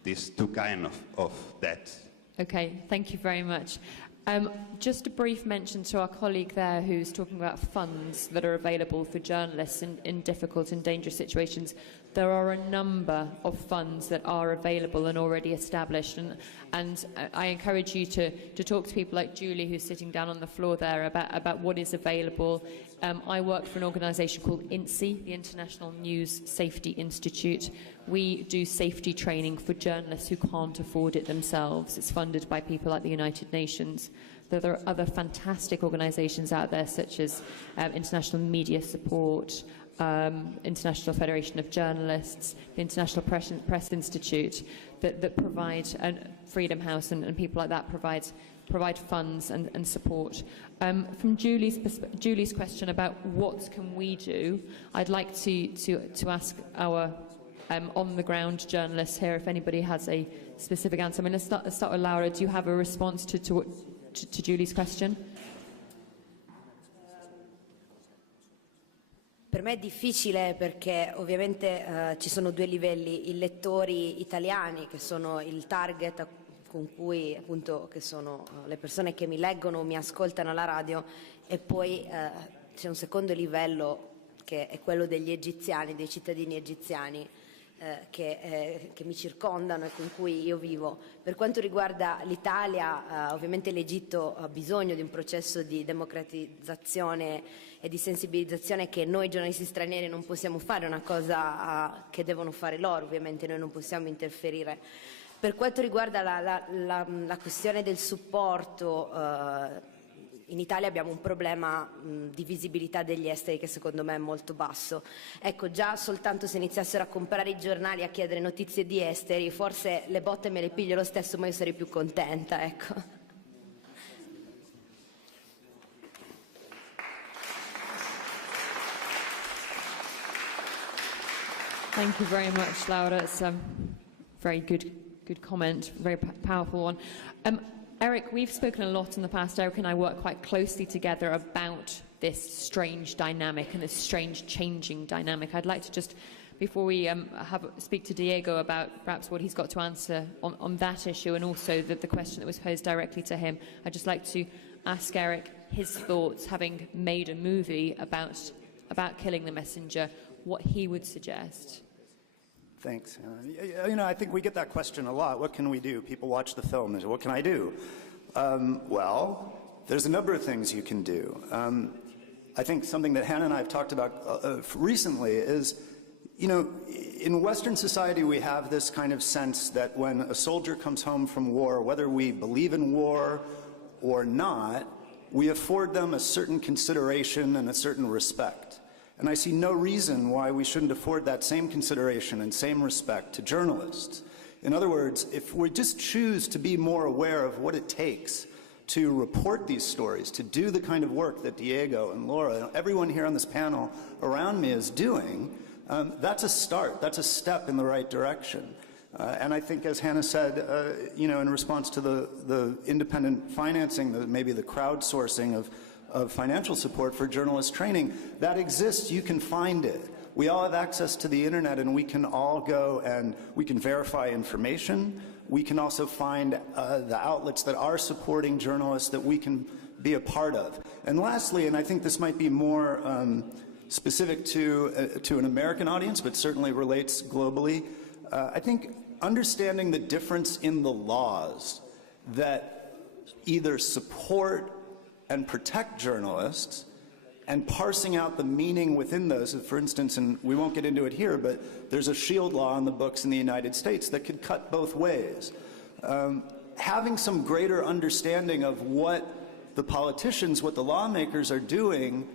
these two kinds of deaths? Okay, thank you very much. Just a brief mention to our colleague there who's talking about funds that are available for journalists in difficult and dangerous situations. There are a number of funds that are available and already established, and I encourage you to talk to people like Julie, who's sitting down on the floor there, about what is available. I work for an organisation called INSI, the International News Safety Institute. We do safety training for journalists who can't afford it themselves. It's funded by people like the United Nations. There are other fantastic organisations out there, such as International Media Support, International Federation of Journalists, the International Press Institute, that provide, and Freedom House and people like that provide funds and support. From Julie's question about what can we do, I'd like to ask our on-the-ground journalists here if anybody has a specific answer. I mean, let's start with Laura. Do you have a response to Julie's question? Per me è difficile perché ovviamente ci sono due livelli, i lettori italiani che sono il target con cui appunto che sono le persone che mi leggono o mi ascoltano alla radio, e poi c'è un secondo livello che è quello degli egiziani, dei cittadini egiziani che mi circondano e con cui io vivo. Per quanto riguarda l'Italia, ovviamente l'Egitto ha bisogno di un processo di democratizzazione e di sensibilizzazione che noi giornalisti stranieri non possiamo fare, è una cosa che devono fare loro, ovviamente noi non possiamo interferire. Per quanto riguarda la questione del supporto in Italia abbiamo un problema di visibilità degli esteri che secondo me è molto basso. Ecco, già soltanto se iniziassero a comprare i giornali, a chiedere notizie di esteri, forse le botte me le piglio lo stesso, ma io sarei più contenta, ecco. Thank you very much, Laura. It's a very good comment, very powerful one. Eric, we've spoken a lot in the past. Eric and I work quite closely together about this strange dynamic and this strange changing dynamic. I'd like to just, before we speak to Diego about perhaps what he's got to answer on that issue and also the question that was posed directly to him, I'd just like to ask Eric his thoughts, having made a movie about killing the messenger, what he would suggest. Thanks. You know, I think we get that question a lot. What can we do? People watch the film and say, what can I do? Well, there's a number of things you can do. I think something that Hannah and I have talked about recently is, you know, in Western society we have this kind of sense that when a soldier comes home from war, whether we believe in war or not, we afford them a certain consideration and a certain respect. And I see no reason why we shouldn't afford that same consideration and same respect to journalists. In other words, if we just choose to be more aware of what it takes to report these stories, to do the kind of work that Diego and Laura and everyone here on this panel around me is doing, that's a start, that's a step in the right direction. And I think, as Hannah said, you know, in response to the independent financing, maybe the crowdsourcing of financial support for journalist training, that exists. You can find it. We all have access to the internet, and we can all go and we can verify information. We can also find the outlets that are supporting journalists that we can be a part of. And lastly, and I think this might be more specific to an American audience, but certainly relates globally, I think understanding the difference in the laws that either support and protect journalists, and parsing out the meaning within those. For instance, and we won't get into it here, but there's a shield law in the books in the United States that could cut both ways. Having some greater understanding of what the politicians, what the lawmakers are doing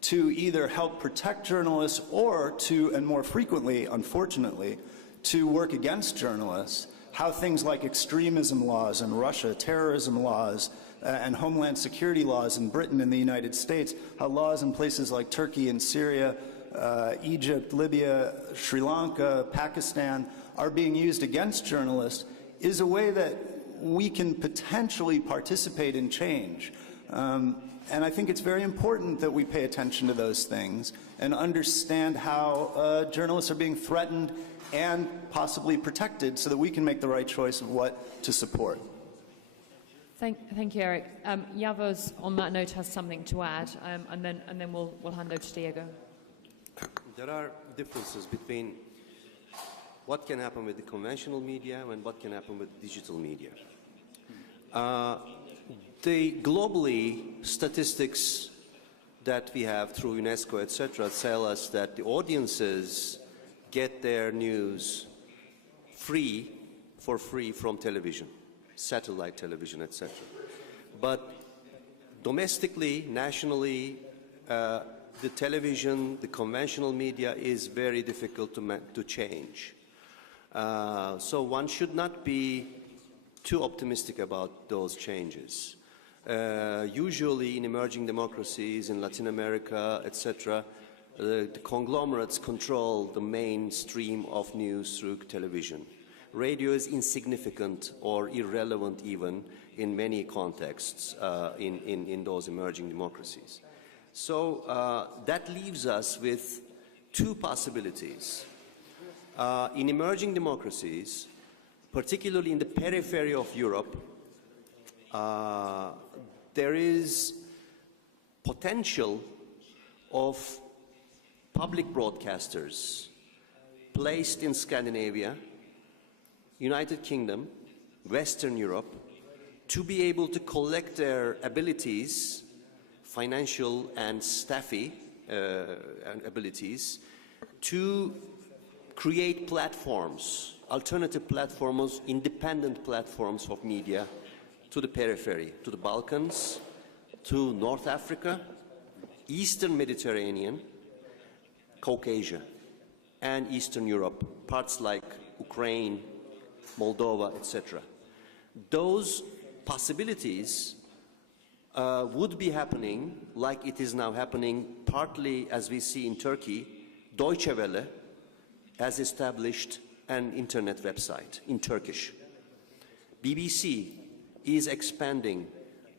to either help protect journalists or to, and more frequently, unfortunately, to work against journalists, how things like extremism laws in Russia, terrorism laws, and homeland security laws in Britain and the United States, how laws in places like Turkey and Syria, Egypt, Libya, Sri Lanka, Pakistan are being used against journalists is a way that we can potentially participate in change. And I think it's very important that we pay attention to those things and understand how journalists are being threatened and possibly protected so that we can make the right choice of what to support. Thank you, Eric. Yavuz, on that note, has something to add, and then we'll hand over to Diego. There are differences between what can happen with the conventional media and what can happen with digital media. The globally statistics that we have through UNESCO, etc., tell us that the audiences get their news for free from television, satellite television, etc. But domestically, nationally, the television, the conventional media is very difficult to change. So one should not be too optimistic about those changes. Usually in emerging democracies, in Latin America, etc., the conglomerates control the mainstream of news through television. Radio is insignificant or irrelevant even in many contexts in those emerging democracies. So that leaves us with two possibilities. In emerging democracies, particularly in the periphery of Europe, there is potential of public broadcasters placed in Scandinavia, United Kingdom, Western Europe, to be able to collect their abilities, financial and staffy abilities, to create platforms, alternative platforms, independent platforms of media to the periphery, to the Balkans, to North Africa, Eastern Mediterranean, Caucasia, and Eastern Europe, parts like Ukraine, Moldova, etc. Those possibilities would be happening like it is now happening, partly as we see in Turkey. Deutsche Welle has established an internet website in Turkish. BBC is expanding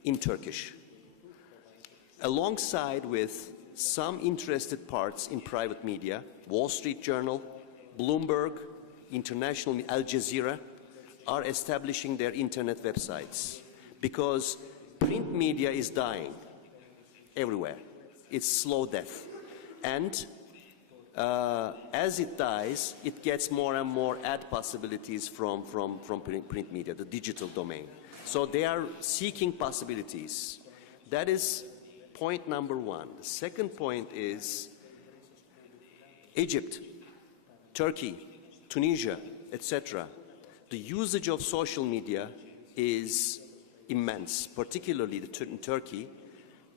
in Turkish, alongside with some interested parts in private media. Wall Street Journal, Bloomberg, International, Al Jazeera are establishing their internet websites because print media is dying everywhere. It's slow death. And as it dies, it gets more and more ad possibilities from print media, the digital domain. So they are seeking possibilities. That is point number one. The second point is Egypt, Turkey, Tunisia, etc. The usage of social media is immense, particularly in Turkey.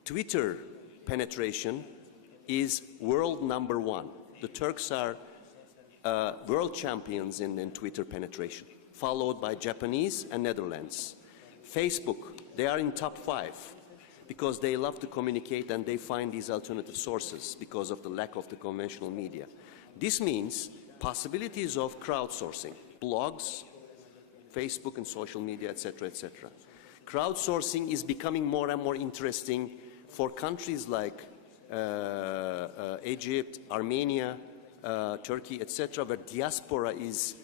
Twitter penetration is world number one. The Turks are world champions in Twitter penetration, followed by Japanese and Netherlands. Facebook, they are in top 5 because they love to communicate and they find these alternative sources because of the lack of the conventional media. This means possibilities of crowdsourcing, blogs, Facebook and social media, etc., etc. Crowdsourcing is becoming more and more interesting for countries like Egypt, Armenia, Turkey, etc., where diaspora is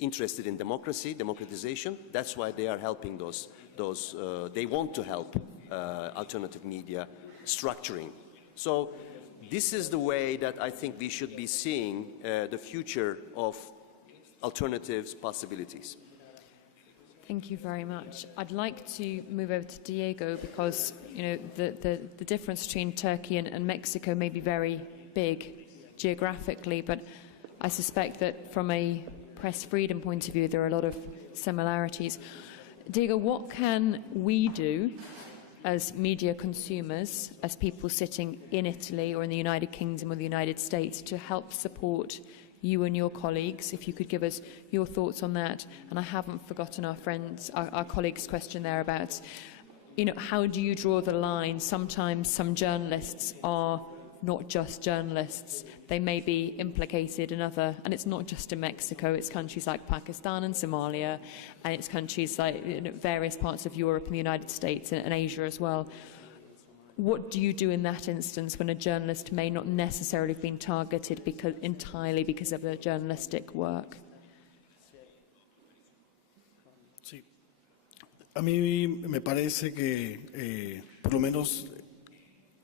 interested in democracy, democratization. That's why they are helping they want to help alternative media structuring. So this is the way that I think we should be seeing the future of alternatives possibilities. Thank you very much. I'd like to move over to Diego because, you know, the difference between Turkey and Mexico may be very big geographically, but I suspect that from a press freedom point of view, there are a lot of similarities. Diego, what can we do as media consumers, as people sitting in Italy or in the United Kingdom or the United States, to help support you and your colleagues? If you could give us your thoughts on that. And I haven't forgotten our colleagues' question there about, you know, how do you draw the line? Sometimes some journalists are not just journalists. They may be implicated in other, and it's not just in Mexico, it's countries like Pakistan and Somalia, and it's countries like, you know, various parts of Europe and the United States and Asia as well. What do you do in that instance when a journalist may not necessarily have been targeted entirely because of their journalistic work? Sí. A mí me parece que por lo menos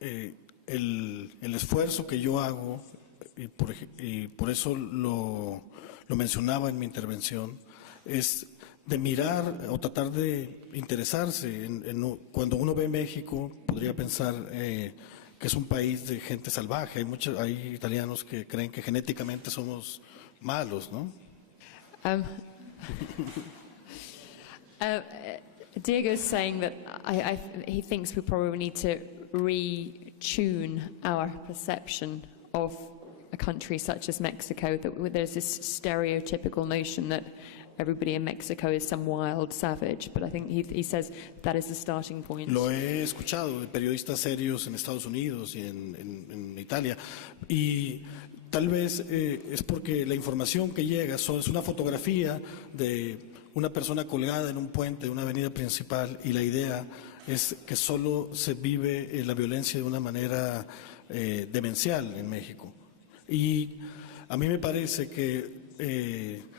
el esfuerzo que yo hago, y por eso lo mencionaba en mi intervención, es de mirar o tratar de interesarse. Cuando uno ve México, podría pensar que es un país de gente salvaje. Hay italianos que creen que genéticamente somos malos, ¿no? Diego is saying that he thinks we probably need to retune our perception of a country such as Mexico, that there's this stereotypical notion that everybody in Mexico is some wild savage, but I think he says that is the starting point. Lo he escuchado de periodistas serios en Estados Unidos y en Italia, y tal vez es porque la información que llega es una fotografía de una persona colgada en un puente de una avenida principal, y la idea es que solo se vive la violencia de una manera demencial en México. Y a mí me parece que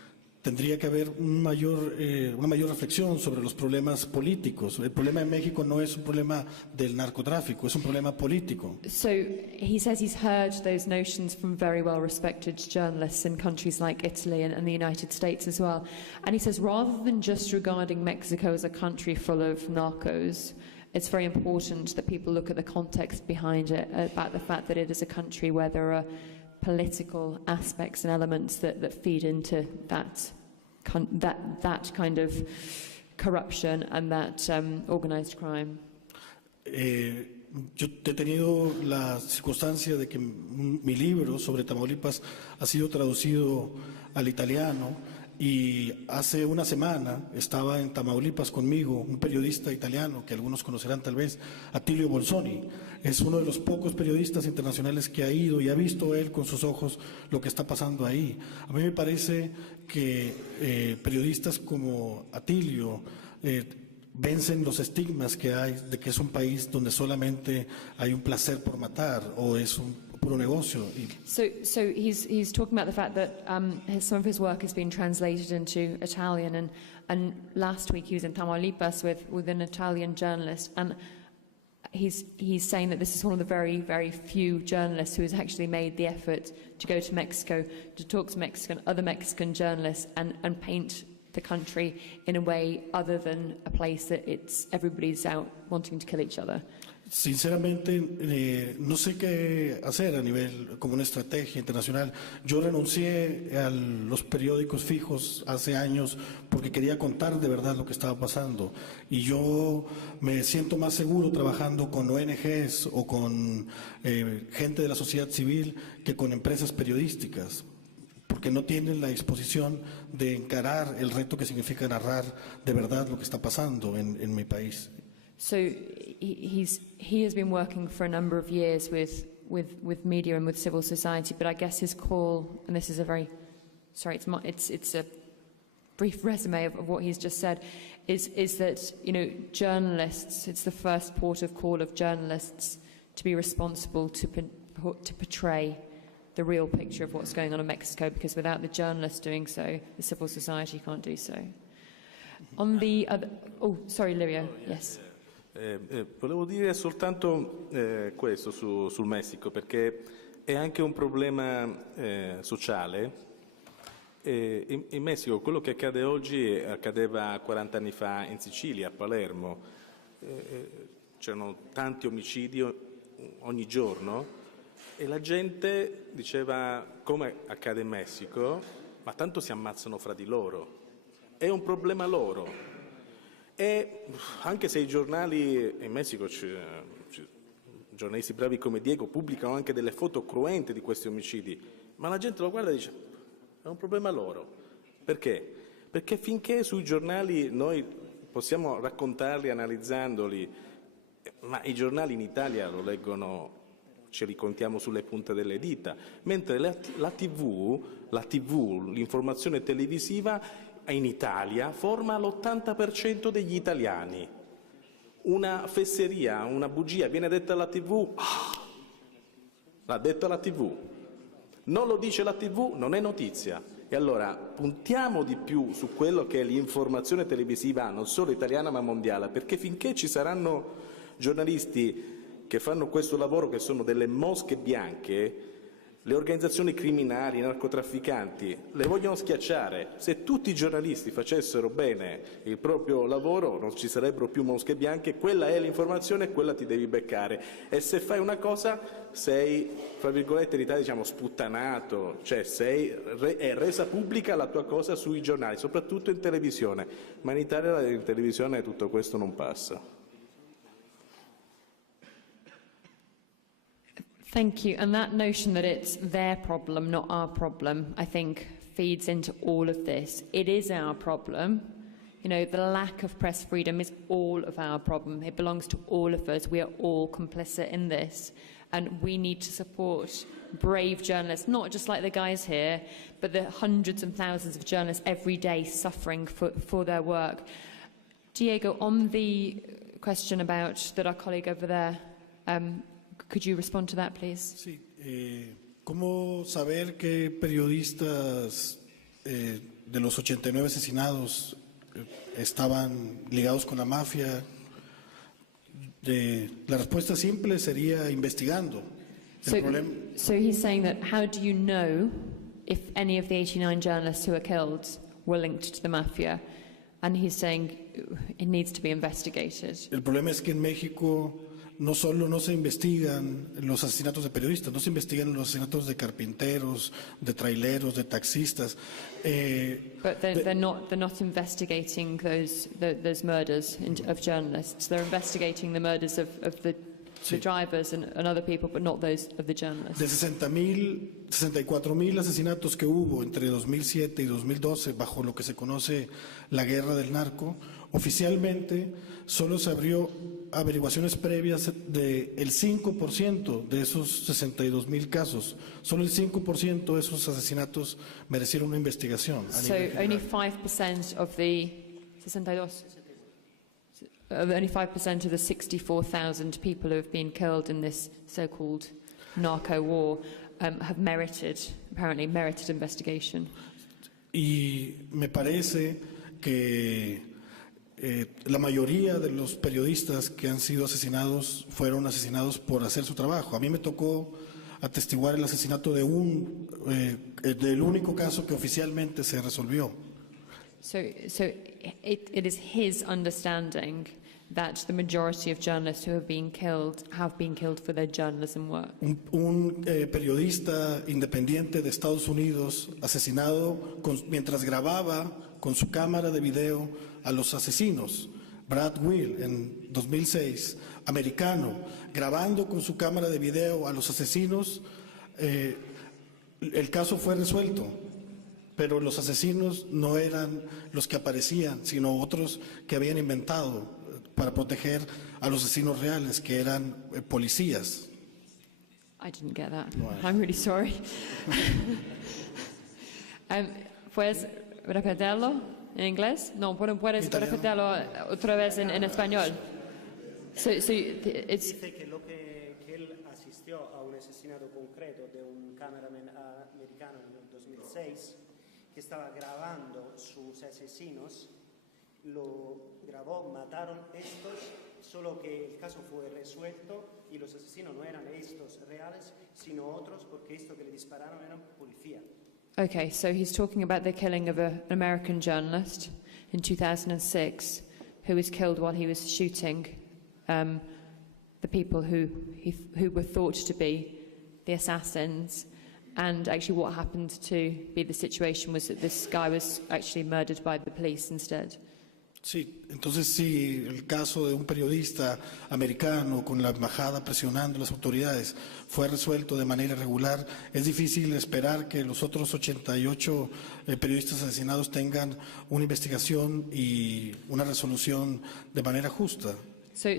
tendría que haber una mayor reflexión sobre los problemas políticos. El problema de México no es un problema del narcotráfico, es un problema político. So he says he's heard those notions from very well-respected journalists in countries like Italy and the United States as well. And he says rather than just regarding Mexico as a country full of narcos, it's very important that people look at the context behind it, about the fact that it is a country where there are political aspects and elements that feed into that kind of corruption and that organised crime. Yo he tenido la circunstancia de que mi libro sobre Tamaulipas ha sido traducido al italiano y hace una semana estaba en Tamaulipas conmigo un periodista italiano que algunos conocerán tal vez, Attilio Bolzoni. Es uno de los pocos periodistas internacionales que ha ido y ha visto él con sus ojos lo que está pasando ahí. A mí me parece que periodistas como Attilio vencen los estigmas que hay de que es un país donde solamente hay un placer por matar o es un puro negocio. So he's talking about the fact that some of his work has been translated into Italian, and last week he was in Tamaulipas with an Italian journalist, and he's saying that this is one of the very, very few journalists who has actually made the effort to go to Mexico, to talk to other Mexican journalists and paint the country in a way other than a place that everybody's out wanting to kill each other. Sinceramente, no sé qué hacer a nivel como una estrategia internacional. Yo renuncié a los periódicos fijos hace años porque quería contar de verdad lo que estaba pasando. Y yo me siento más seguro trabajando con ONGs o con gente de la sociedad civil que con empresas periodísticas, porque no tienen la disposición de encarar el reto que significa narrar de verdad lo que está pasando en mi país. So he has been working for a number of years with media and with civil society, but I guess his call, and this is it's a brief resume of what he's just said, is that, you know, journalists, it's the first port of call of journalists to be responsible to portray the real picture of what's going on in Mexico, because without the journalists doing so, the civil society can't do so. On the other, sorry, Lirio, yes. Volevo dire soltanto questo sul Messico, perché è anche un problema sociale. In Messico quello che accade oggi accadeva 40 anni fa in Sicilia, a Palermo. C'erano tanti omicidi ogni giorno e la gente diceva, come accade in Messico, ma tanto si ammazzano fra di loro, è un problema loro. E anche se i giornali in Messico, giornalisti bravi come Diego, pubblicano anche delle foto cruente di questi omicidi, ma la gente lo guarda e dice, è un problema loro. Perché? Perché finché sui giornali noi possiamo raccontarli analizzandoli, ma i giornali in Italia lo leggono, ce li contiamo sulle punte delle dita, mentre la TV, l'informazione televisiva in Italia forma l'80% degli italiani. Una fesseria, una bugia viene detta alla TV, l'ha detto alla TV. Non lo dice la TV, non è notizia. E allora puntiamo di più su quello che è l'informazione televisiva, non solo italiana ma mondiale, perché finché ci saranno giornalisti che fanno questo lavoro, che sono delle mosche bianche, le organizzazioni criminali, i narcotrafficanti le vogliono schiacciare. Se tutti i giornalisti facessero bene il proprio lavoro non ci sarebbero più mosche bianche, quella è l'informazione e quella ti devi beccare. E se fai una cosa sei, fra virgolette in Italia diciamo sputtanato, cioè è resa pubblica la tua cosa sui giornali, soprattutto in televisione, ma in Italia in televisione tutto questo non passa. Thank you. And that notion that it's their problem, not our problem, I think feeds into all of this. It is our problem. You know, the lack of press freedom is all of our problem. It belongs to all of us. We are all complicit in this. And we need to support brave journalists, not just like the guys here, but the hundreds and thousands of journalists every day suffering for their work. Diego, on the question about that our colleague over there, could you respond to that, please? Sí. ¿Cómo saber qué periodistas de los 89 asesinados estaban ligados con la mafia? La respuesta simple sería investigando. So he's saying that how do you know if any of the 89 journalists who were killed were linked to the mafia? And he's saying it needs to be investigated. El problema es que en México no solo no se investigan los asesinatos de periodistas, no se investigan los asesinatos de carpinteros, de traileros, de taxistas. But they're not investigating those murders of journalists. They're investigating the murders of the drivers and other people, but not those of the journalists. De 64,000 asesinatos que hubo entre 2007 y 2012 bajo lo que se conoce la guerra del narco, oficialmente solo se abrió averiguaciones previas del 5% de esos 62,000 casos. Solo el 5% de esos asesinatos merecieron una investigación. So only 5% of the 62. Only 5% of the 64,000 people who have been killed in this so-called narco war have apparently merited investigation. Y me parece que la mayoría de los periodistas que han sido asesinados fueron asesinados por hacer su trabajo. A mí me tocó atestiguar el asesinato del único caso que oficialmente se resolvió. So it is his understanding that the majority of journalists who have been killed for their journalism work. Un periodista independiente de Estados Unidos asesinado mientras grababa con su cámara de video a los asesinos. Brad Will en 2006, americano, grabando con su cámara de video a los asesinos. El caso fue resuelto, pero los asesinos no eran los que aparecían, sino otros que habían inventado para proteger a los asesinos reales, que eran policías. I didn't get that. No. I'm really sorry. ¿Puedes repetirlo en inglés? No, puedes repetirlo otra vez en español. Dice que él asistió a un asesinato concreto de un cameraman americano en el 2006 que estaba grabando sus asesinos. Lo grabó, mataron estos, solo que el caso fue resuelto y los asesinos no eran estos reales, sino otros, porque estos que le dispararon eran policía. Okay, so he's talking about the killing of an American journalist in 2006 who was killed while he was shooting the people who were thought to be the assassins. And actually what happened to be the situation was that this guy was actually murdered by the police instead. Sí, entonces sí, el caso de un periodista americano con la embajada presionando a las autoridades fue resuelto de manera irregular. Es difícil esperar que los otros 88 periodistas asesinados tengan una investigación y una resolución de manera justa. So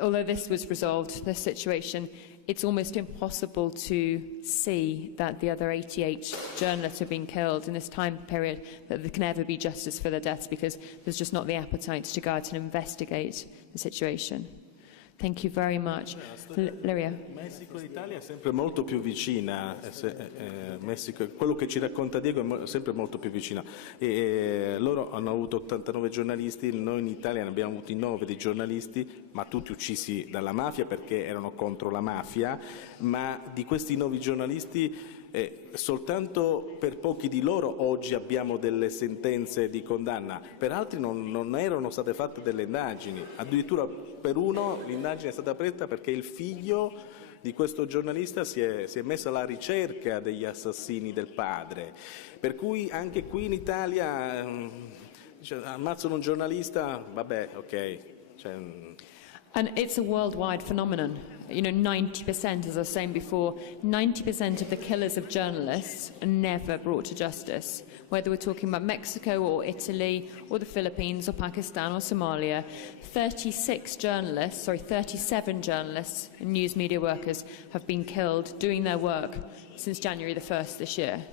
although this was resolved, this situation, it's almost impossible to see that the other 88 journalists have been killed in this time period, that there can ever be justice for their deaths because there's just not the appetite to go out and investigate the situation. Thank you very much. Liria. Messico e l'Italia è sempre molto più vicina, Messico, quello che ci racconta Diego è sempre molto più vicina. Loro hanno avuto 89 giornalisti, noi in Italia ne abbiamo avuti 9 di giornalisti, ma tutti uccisi dalla mafia perché erano contro la mafia, ma di questi 9 giornalisti soltanto per pochi di loro oggi abbiamo delle sentenze di condanna, per altri non erano state fatte delle indagini, addirittura per uno l'indagine è stata aperta perché il figlio di questo giornalista si è messo alla ricerca degli assassini del padre, per cui anche qui in Italia ammazzano un giornalista, vabbè, ok. And it's a worldwide phenomenon. 90%, as I was saying before, 90% of the killers of journalists are never brought to justice. Whether we're talking about Mexico or Italy or the Philippines or Pakistan or Somalia, 37 journalists and news media workers have been killed doing their work since January the 1st this year.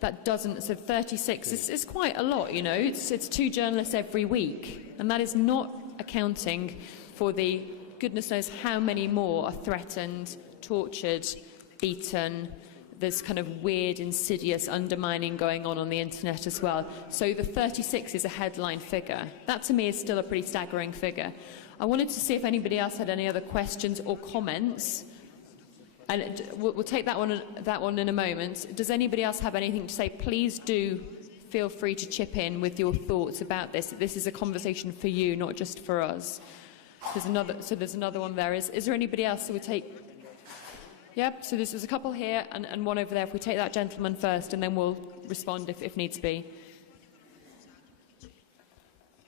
That doesn't, so 36 is quite a lot, it's 2 journalists every week. And that is not accounting for the goodness knows how many more are threatened, tortured, beaten. There's kind of weird, insidious undermining going on the internet as well. So the 36 is a headline figure. That to me is still a pretty staggering figure. I wanted to see if anybody else had any other questions or comments. And we'll take that one in a moment. Does anybody else have anything to say? Please do feel free to chip in with your thoughts about this. This is a conversation for you, not just for us. There's another one there. Is there anybody else who would take? Yep, so there's a couple here and one over there. If we take that gentleman first, and then we'll respond if needs be.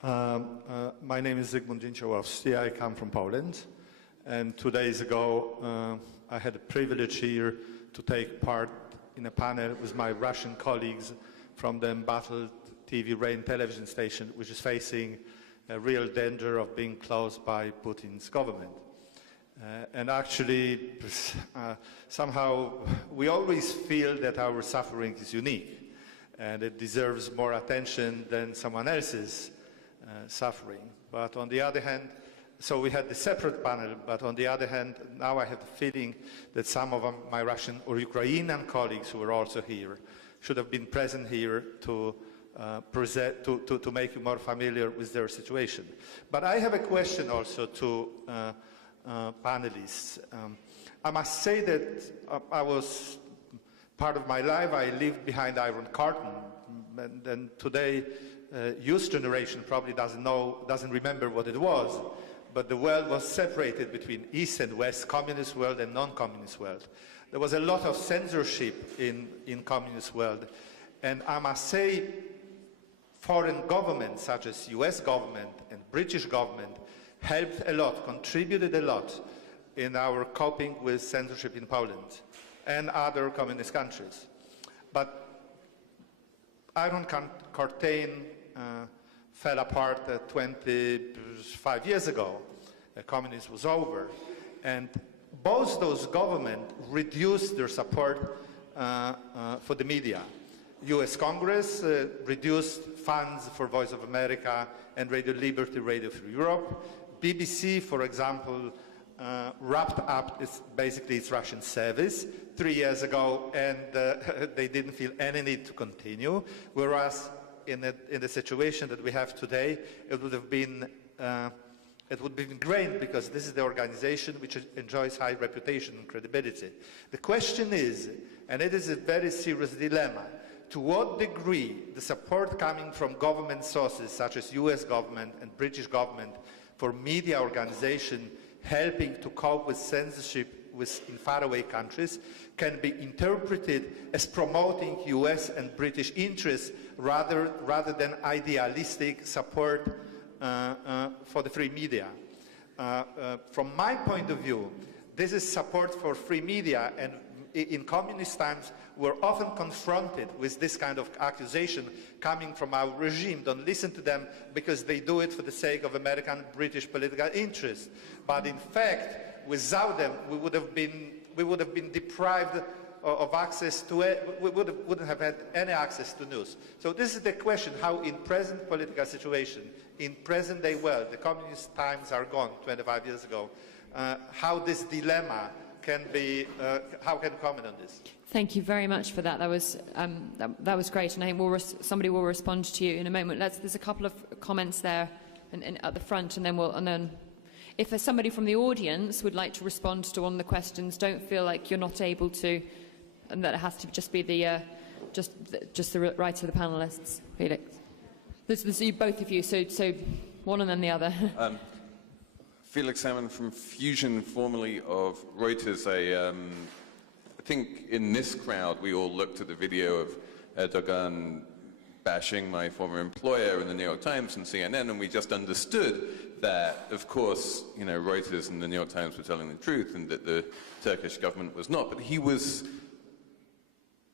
My name is Zygmunt Dzięciołowski. I come from Poland. And 2 days ago, I had the privilege here to take part in a panel with my Russian colleagues from the embattled TV Rain television station, which is facing a real danger of being closed by Putin's government. And actually, somehow, we always feel that our suffering is unique and it deserves more attention than someone else's suffering. But on the other hand, so we had the separate panel, but on the other hand, now I have the feeling that some of my Russian or Ukrainian colleagues who are also here should have been present here to make you more familiar with their situation. But I have a question also to panelists. I must say that I was, part of my life, I lived behind the Iron Curtain, and today, youth generation probably doesn't remember what it was, but the world was separated between East and West, communist world and non-communist world. There was a lot of censorship in communist world, and I must say, foreign governments such as US government and British government helped a lot, contributed a lot in our coping with censorship in Poland and other communist countries. But Iron Curtain fell apart 25 years ago. Communism was over. And both those governments reduced their support for the media. US Congress reduced funds for Voice of America and Radio Liberty, Radio Free Europe. BBC, for example, wrapped up basically its Russian service 3 years ago, and they didn't feel any need to continue, whereas in the situation that we have today, it would have been great, because this is the organization which enjoys high reputation and credibility. The question is, and it is a very serious dilemma, to what degree the support coming from government sources such as US government and British government for media organization helping to cope with censorship in faraway countries can be interpreted as promoting US and British interests rather than idealistic support for the free media. From my point of view, this is support for free media, and in communist times, we're often confronted with this kind of accusation coming from our regime. Don't listen to them because they do it for the sake of American, British political interests. But in fact, without them, we would have been deprived of access to it. We wouldn't have had any access to news. So this is the question: how, in present political situation, in present day world, the communist times are gone 25 years ago. How this dilemma can be, how can you comment on this? Thank you very much for that. That was great, and I think somebody will respond to you in a moment. There's a couple of comments there and at the front, and then if there's somebody from the audience would like to respond to one of the questions, don't feel like you're not able to, and that it has to just be the right of the panelists. Felix, this is both of you, so one and then the other. Felix Salmon from Fusion, formerly of Reuters. I think in this crowd we all looked at the video of Erdogan bashing my former employer in the New York Times and CNN, and we just understood that, of course, Reuters and the New York Times were telling the truth and that the Turkish government was not. But he was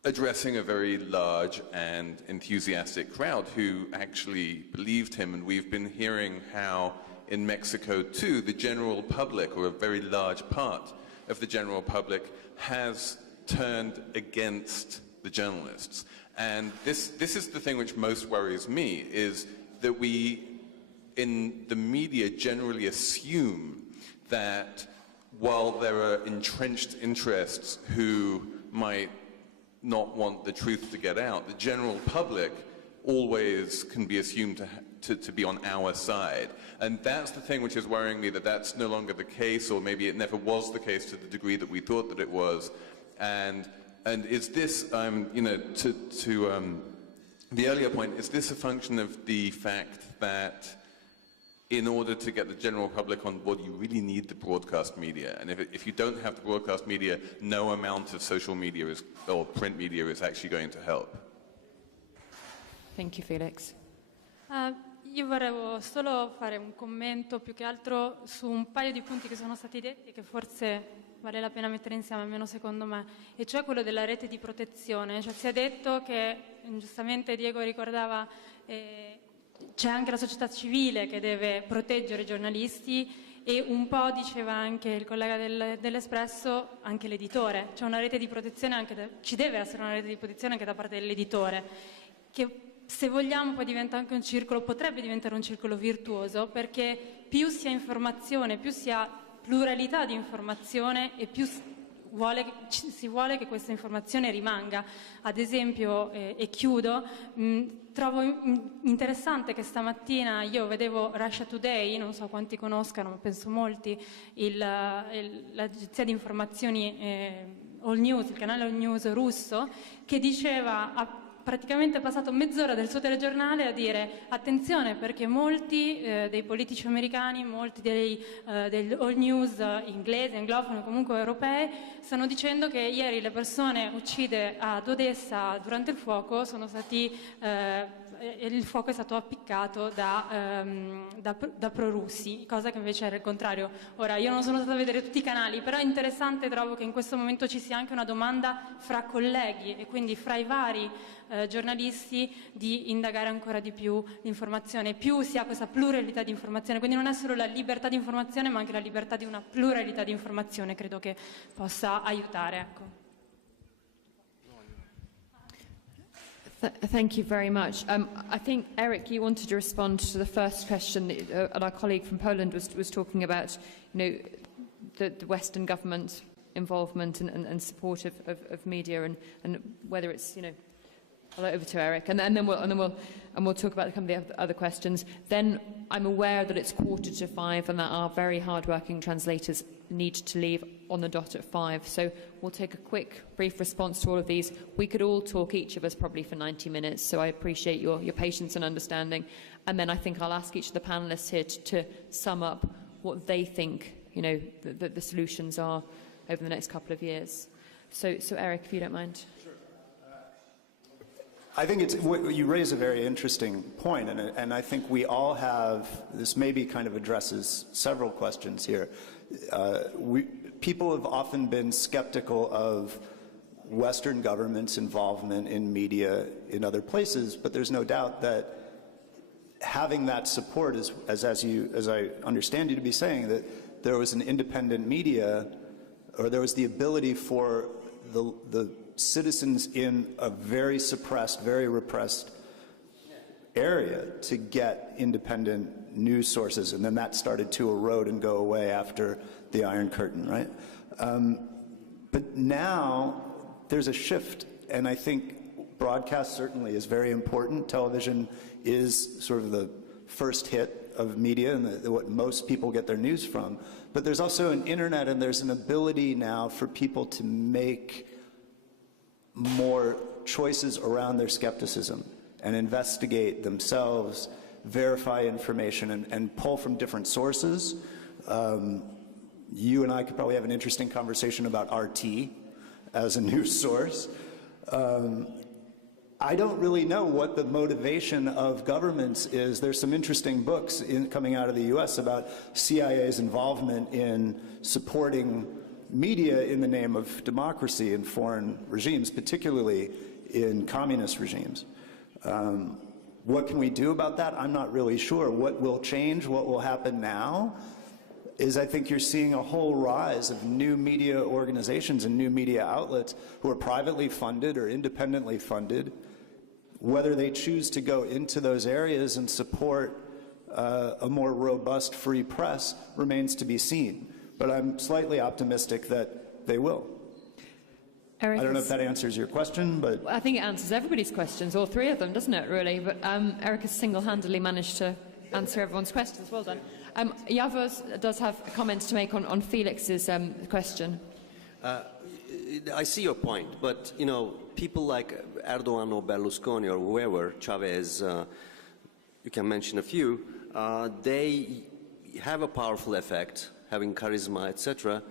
addressing a very large and enthusiastic crowd who actually believed him, and we've been hearing how in Mexico too, the general public, or a very large part of the general public, has turned against the journalists. And this is the thing which most worries me, is that we, in the media, generally assume that while there are entrenched interests who might not want the truth to get out, the general public always can be assumed to be on our side. And that's the thing which is worrying me, that that's no longer the case, or maybe it never was the case to the degree that we thought that it was. And is this, to the earlier point, is this a function of the fact that in order to get the general public on board, you really need the broadcast media. And if you don't have the broadcast media, no amount of social media or print media is actually going to help. Thank you, Felix. Io volevo solo fare un commento più che altro su un paio di punti che sono stati detti che forse vale la pena mettere insieme, almeno secondo me, e cioè quello della rete di protezione. Cioè, si è detto che, giustamente Diego ricordava, c'è anche la società civile che deve proteggere i giornalisti e un po' diceva anche il collega dell'Espresso, anche l'editore. C'è una rete di protezione ci deve essere una rete di protezione anche da parte dell'editore, che se vogliamo poi diventa anche un circolo, potrebbe diventare un circolo virtuoso, perché più si ha informazione, più si ha pluralità di informazione e più si vuole che questa informazione rimanga. Ad esempio, e chiudo, trovo interessante che stamattina io vedevo Russia Today, non so quanti conoscano, ma penso molti, l'agenzia di informazioni All News, il canale All News russo, che diceva praticamente passato mezz'ora del suo telegiornale a dire attenzione perché molti dei politici americani, molti degli all news inglesi, anglofoni, comunque europei, stanno dicendo che ieri le persone uccise ad Odessa durante il fuoco sono stati il fuoco è stato appiccato da prorussi, cosa che invece era il contrario. Ora, io non sono stata a vedere tutti i canali, però è interessante, trovo che in questo momento ci sia anche una domanda fra colleghi e quindi fra i vari giornalisti di indagare ancora di più l'informazione, più si ha questa pluralità di informazione, quindi non è solo la libertà di informazione ma anche la libertà di una pluralità di informazione, credo che possa aiutare, ecco. Thank you very much. I think, Eric, you wanted to respond to the first question that our colleague from Poland was talking about, the Western government involvement and support of media and whether it's, I'll over to Eric, and then we'll talk about the other questions. Then I'm aware that it's 4:45 and that our very hard-working translators need to leave on the dot at 5. So we'll take a quick, brief response to all of these. We could all talk, each of us, probably for 90 minutes. So I appreciate your patience and understanding. And then I think I'll ask each of the panelists here to sum up what they think, the solutions are over the next couple of years. So Eric, if you don't mind. I think you raise a very interesting point, and I think we all have, this maybe kind of addresses several questions here. People have often been skeptical of Western governments' involvement in media in other places, but there's no doubt that having that support, as I understand you to be saying, that there was an independent media, or there was the ability for the citizens in a very suppressed, very repressed area to get independent news sources, and then that started to erode and go away after the Iron Curtain, right? But now there's a shift, and I think broadcast certainly is very important. Television is sort of the first hit of media and what most people get their news from. But there's also an internet, and there's an ability now for people to make more choices around their skepticism and investigate themselves, verify information, and pull from different sources. You and I could probably have an interesting conversation about RT as a news source. I don't really know what the motivation of governments is. There's some interesting books coming out of the US about CIA's involvement in supporting media in the name of democracy in foreign regimes, particularly in communist regimes. What can we do about that? I'm not really sure. What will change, what will happen now, is I think you're seeing a whole rise of new media organizations and new media outlets who are privately funded or independently funded. Whether they choose to go into those areas and support a more robust free press remains to be seen. But I'm slightly optimistic that they will. Eric, I don't know if that answers your question, but I think it answers everybody's questions, all three of them, doesn't it, really? But Eric has single-handedly managed to answer everyone's questions. Well done. Yavuz does have comments to make on Felix's question. I see your point, but, people like Erdogan or Berlusconi or whoever, Chavez, you can mention a few, they have a powerful effect, having charisma, etc.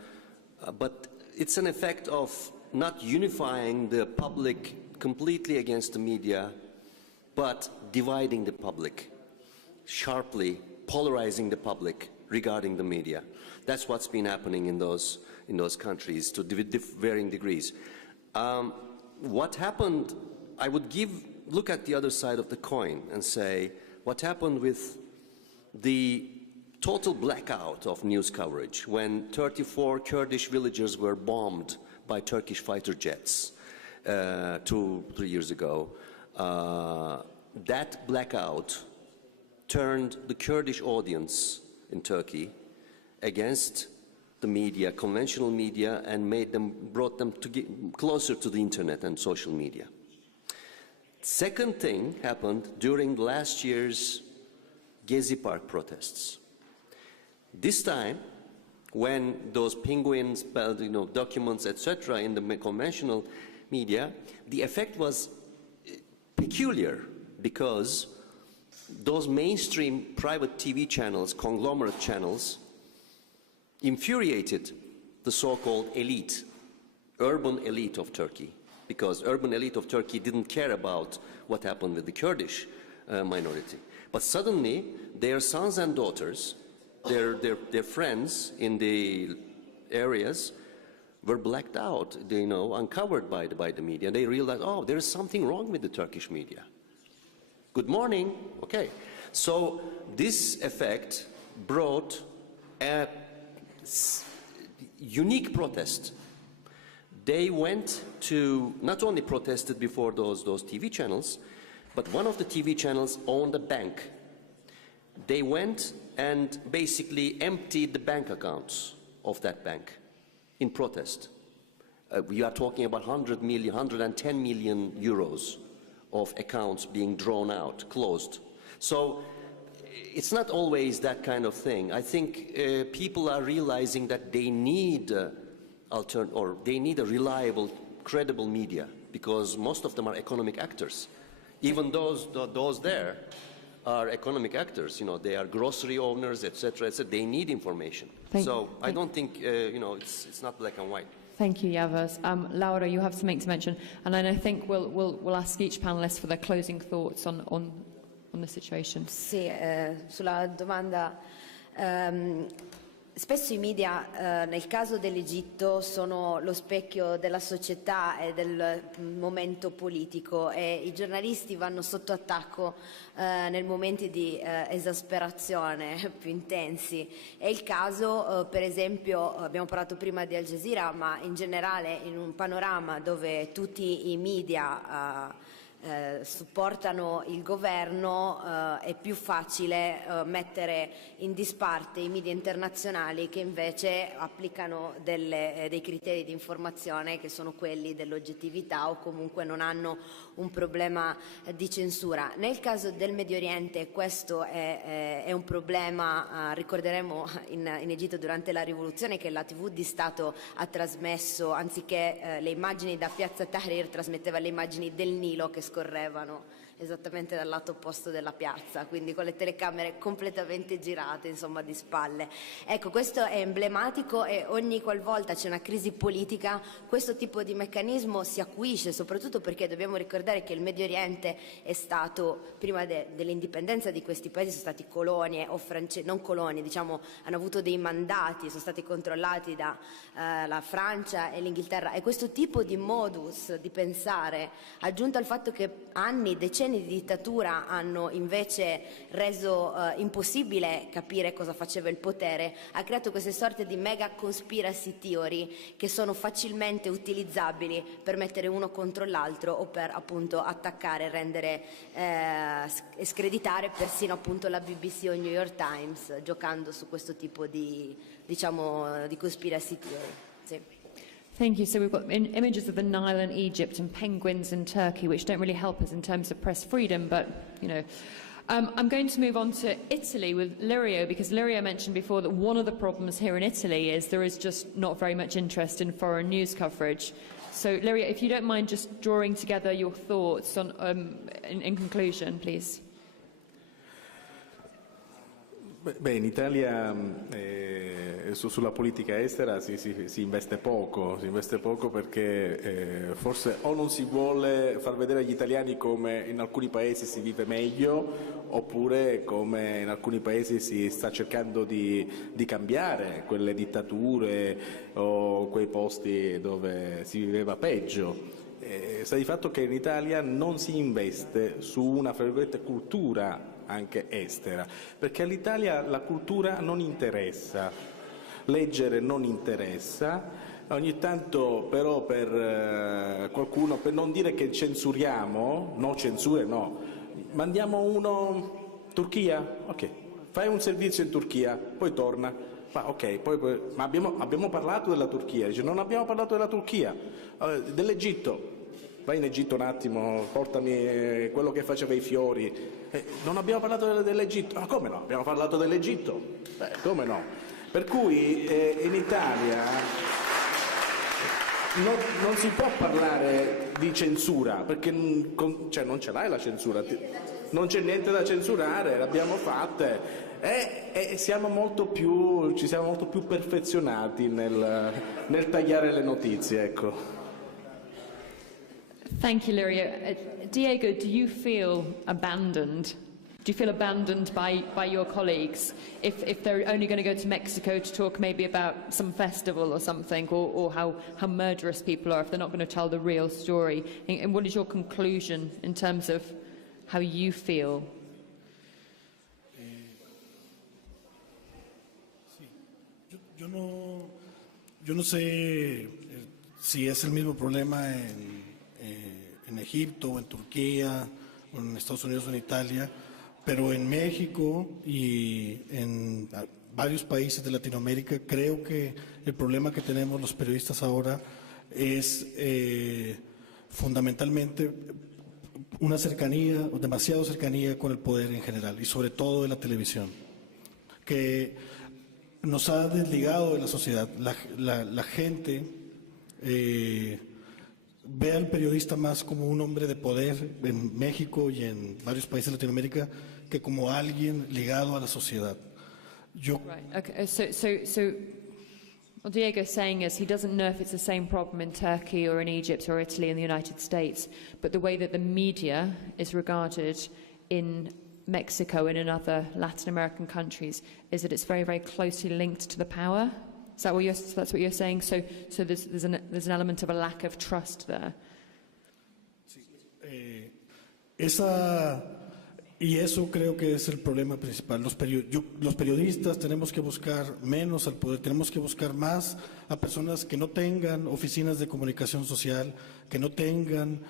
But it's an effect of not unifying the public completely against the media, but dividing the public, sharply polarizing the public regarding the media. That's what's been happening in those countries to varying degrees. What happened, I would look at the other side of the coin and say, what happened with the total blackout of news coverage when 34 Kurdish villages were bombed by Turkish fighter jets 2-3 years ago. That blackout turned the Kurdish audience in Turkey against the media, conventional media, and brought them to get closer to the internet and social media. Second thing happened during last year's Gezi Park protests. This time, when those penguins, documents, etc., in the conventional media, the effect was peculiar because those mainstream private TV channels, conglomerate channels, infuriated the so-called elite, urban elite of Turkey, because urban elite of Turkey didn't care about what happened with the Kurdish minority. But suddenly, their sons and daughters, their friends in the areas were blacked out, uncovered by the media. They realized, oh, there is something wrong with the Turkish media. Good morning. Okay. So this effect brought a unique protest. They went to, not only protested before those TV channels, but one of the TV channels owned a bank. They went and basically emptied the bank accounts of that bank in protest. We are talking about 110 million euros of accounts being drawn out, closed. So it's not always that kind of thing. I think people are realizing that they need they need a reliable, credible media, because most of them are economic actors. Even those there are economic actors. They are grocery owners, etc. They need information. I don't think it's not black and white. Thank you, Yavuz. Laura, you have something to mention, and then I think we'll ask each panelist for their closing thoughts on the situation. Sì, sulla domanda. Spesso i media, nel caso dell'Egitto, sono lo specchio della società e del momento politico, e i giornalisti vanno sotto attacco nei momenti di esasperazione più intensi. È il caso, per esempio, abbiamo parlato prima di Al Jazeera, ma in generale in un panorama dove tutti i media supportano il governo, è più facile mettere in disparte i media internazionali che invece applicano dei criteri di informazione che sono quelli dell'oggettività, o comunque non hanno un problema di censura. Nel caso del Medio Oriente questo è un problema. Ricorderemo in Egitto durante la rivoluzione che la TV di Stato ha trasmesso, anziché le immagini da Piazza Tahrir, trasmetteva le immagini del Nilo che scorrevano esattamente dal lato opposto della piazza, quindi con le telecamere completamente girate, insomma, di spalle. Ecco, questo è emblematico, e ogni qualvolta c'è una crisi politica questo tipo di meccanismo si acuisce, soprattutto perché dobbiamo ricordare che il Medio Oriente è stato, prima dell'indipendenza di questi paesi, sono stati colonie o non colonie, diciamo, hanno avuto dei mandati, sono stati controllati da la Francia e l'Inghilterra, e questo tipo di modus di pensare, aggiunto al fatto che decenni di dittatura hanno invece reso impossibile capire cosa faceva il potere, ha creato queste sorte di mega conspiracy theory che sono facilmente utilizzabili per mettere uno contro l'altro o per appunto attaccare, rendere e screditare persino appunto la BBC o il New York Times, giocando su questo tipo di conspiracy theory. Sì. Thank you. So we've got images of the Nile in Egypt and penguins in Turkey, which don't really help us in terms of press freedom, but, I'm going to move on to Italy with Lirio, because Lirio mentioned before that one of the problems here in Italy is there is just not very much interest in foreign news coverage. So, Lirio, if you don't mind just drawing together your thoughts on, in conclusion, please. Beh, in Italia sulla politica estera si investe poco perché forse o non si vuole far vedere agli italiani come in alcuni paesi si vive meglio, oppure come in alcuni paesi si sta cercando di cambiare quelle dittature o quei posti dove si viveva peggio. Sta di fatto che in Italia non si investe su una, fra virgolette, cultura anche estera, perché all'Italia la cultura non interessa, leggere non interessa, ogni tanto però per qualcuno, per non dire che censuriamo, no censure no, mandiamo uno Turchia, ok, fai un servizio in Turchia, poi torna, ma ok, ma abbiamo parlato della Turchia, dice non abbiamo parlato della Turchia, dell'Egitto. Vai in Egitto un attimo, portami quello che faceva i fiori. Non abbiamo parlato dell'Egitto. Ma come no? Abbiamo parlato dell'Egitto. Come no? Per cui in Italia non si può parlare di censura, perché cioè, non ce l'hai la censura. Non c'è niente da censurare, l'abbiamo fatte. E ci siamo molto più perfezionati nel tagliare le notizie, ecco. Thank you, Liria. Diego, do you feel abandoned? Do you feel abandoned by your colleagues if they're only going to go to Mexico to talk maybe about some festival or something, or how murderous people are, if they're not going to tell the real story? And what is your conclusion in terms of how you feel? Yo no sé si es el mismo problema en Egipto o en Turquía o en Estados Unidos o en Italia, pero en México y en varios países de Latinoamérica creo que el problema que tenemos los periodistas ahora es fundamentalmente una cercanía, o demasiado cercanía con el poder en general y sobre todo de la televisión, que nos ha desligado de la sociedad. La gente ve al periodista más como un hombre de poder en México y en varios países de Latinoamérica que como alguien ligado a la sociedad. Right. Okay. So what Diego's saying is he doesn't know if it's the same problem in Turkey or in Egypt or Italy and the United States, but the way that the media is regarded in Mexico and in other Latin American countries is that it's very, very closely linked to the power. Is that what that's what you're saying? So there's an element of a lack of trust there. Y eso creo que es el problema principal. Los periodistas tenemos que buscar menos al poder, tenemos que buscar más a personas que no tengan oficinas de comunicación social, que no tengan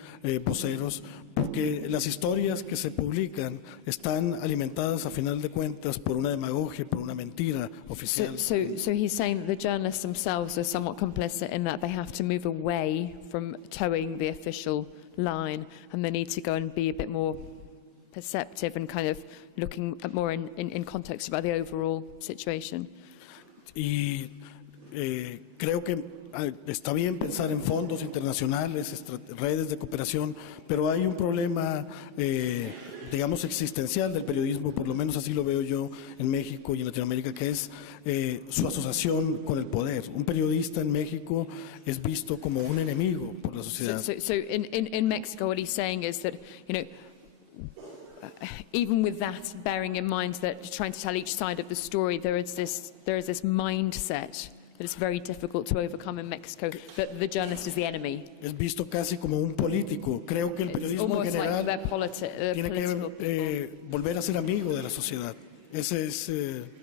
voceros, porque las historias que se publican están alimentadas a final de cuentas por una demagogia, por una mentira oficial. So he's saying that the journalists themselves are somewhat complicit in that they have to move away from towing the official line, and they need to go and be a bit more perceptive and kind of looking more in context about the overall situation. Y creo que está bien pensar en fondos internacionales, redes de cooperación, pero hay un problema, digamos, existencial del periodismo, por lo menos así lo veo yo en México y en Latinoamérica, que es su asociación con el poder. Un periodista en México es visto como un enemigo por la sociedad. So in Mexico, what he's saying is that, you know, even with that, bearing in mind that trying to tell each side of the story, there is this mindset that it's very difficult to overcome in Mexico, that the journalist is the enemy. Es visto casi como un político. Creo que el periodismo en general tiene que volver a ser amigo de la sociedad. Ese es,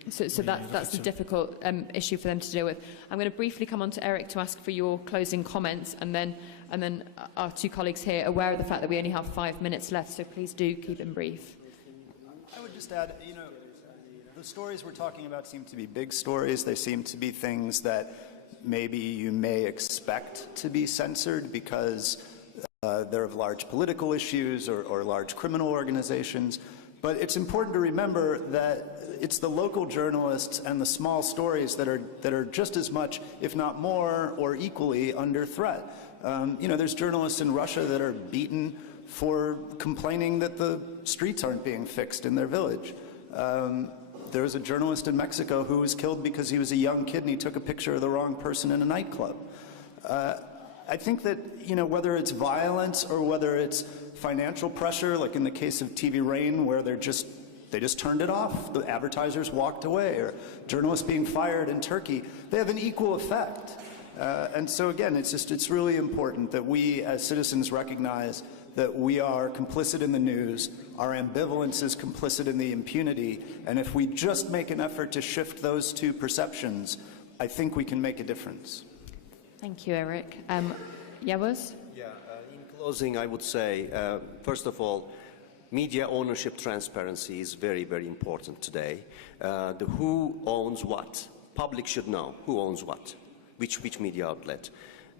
so that's the difficult issue for them to deal with. I'm going to briefly come on to Eric to ask for your closing comments, and then our two colleagues here are aware of the fact that we only have 5 minutes left, so please do keep them brief. I would just add, you know, the stories we're talking about seem to be big stories. They seem to be things that maybe you may expect to be censored because they're of large political issues or large criminal organizations. But it's important to remember that it's the local journalists and the small stories that are just as much, if not more, or equally under threat. You know, there's journalists in Russia that are beaten for complaining that the streets aren't being fixed in their village. there was a journalist in Mexico who was killed because he was a young kid and he took a picture of the wrong person in a nightclub. I think that, you know, whether it's violence or whether it's financial pressure, like in the case of TV Rain, where they just turned it off, the advertisers walked away, or journalists being fired in Turkey, they have an equal effect. And so again, it's really important that we as citizens recognize that we are complicit in the news, our ambivalence is complicit in the impunity, and if we just make an effort to shift those two perceptions, I think we can make a difference. Thank you, Eric. Yavuz? Yeah, in closing, I would say, first of all, media ownership transparency is very, very important today. The who owns what. Public should know who owns what, which media outlet.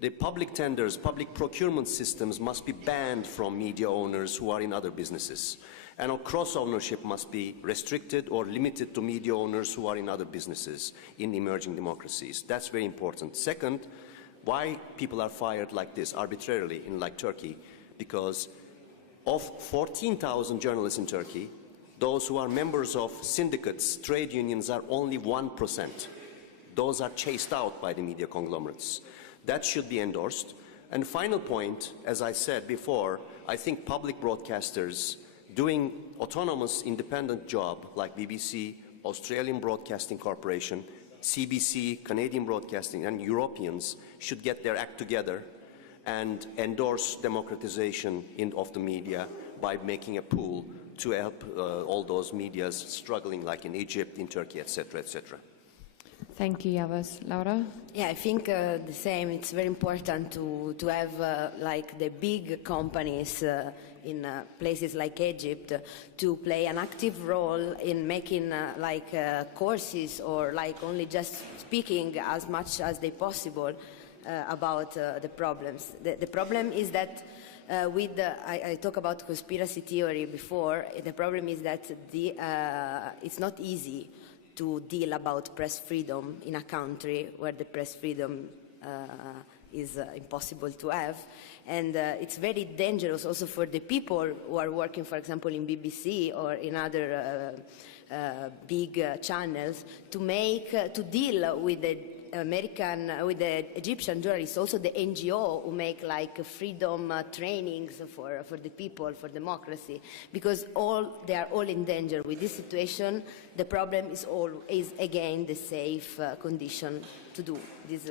The public tenders, public procurement systems must be banned from media owners who are in other businesses. And cross-ownership must be restricted or limited to media owners who are in other businesses in emerging democracies. That's very important. Second, why people are fired like this arbitrarily in like Turkey? Because of 14,000 journalists in Turkey, those who are members of syndicates, trade unions, are only 1%. Those are chased out by the media conglomerates. That should be endorsed. And final point, as I said before, I think public broadcasters doing autonomous independent job like BBC, Australian Broadcasting Corporation, CBC, Canadian Broadcasting, and Europeans should get their act together and endorse democratization of the media by making a pool to help all those medias struggling like in Egypt, in Turkey, etc., etc. Thank you, Yavuz. Laura? Yeah, I think the same. It's very important to have like the big companies in places like Egypt to play an active role in making courses or like only just speaking as much as they possible about the problems. The problem is that I talked about conspiracy theory before. The problem is that it's not easy to deal about press freedom in a country where the press freedom is impossible to have. And it's very dangerous also for the people who are working, for example, in BBC or in other big channels to deal with the with the Egyptian journalists, also the NGO who make like freedom trainings for the people, for democracy, because they are all in danger with this situation. The problem is again the safe condition to do these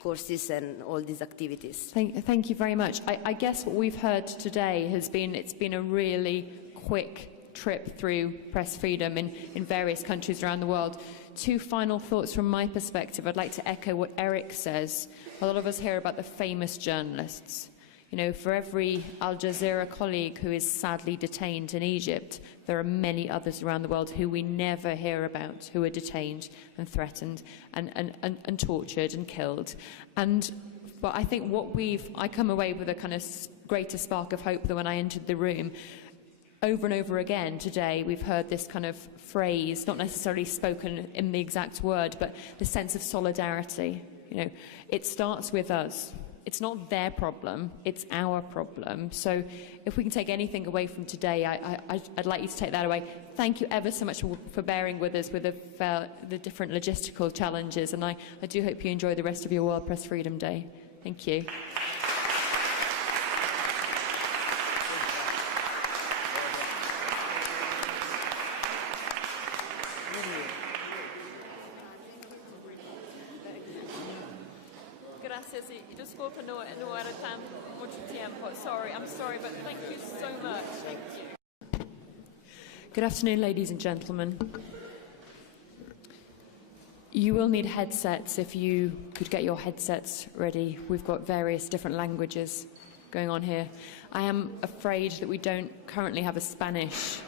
courses and all these activities. Thank you very much. I guess what we've heard today has been, it's been a really quick trip through press freedom in various countries around the world. Two final thoughts from my perspective. I'd like to echo what Eric says. A lot of us hear about the famous journalists. You know, for every Al Jazeera colleague who is sadly detained in Egypt, there are many others around the world who we never hear about, who are detained and threatened and tortured and killed. But I think I come away with a kind of greater spark of hope than when I entered the room. Over and over again today, we've heard this kind of phrase, not necessarily spoken in the exact word, but the sense of solidarity. You know, it starts with us. It's not their problem, it's our problem. So if we can take anything away from today, I'd like you to take that away. Thank you ever so much for bearing with us with the different logistical challenges, and I do hope you enjoy the rest of your World Press Freedom Day. Thank you. Sorry, but thank you so much. Thank you. Good afternoon, ladies and gentlemen. You will need headsets. If you could get your headsets ready. We've got various different languages going on here. I am afraid that we don't currently have a Spanish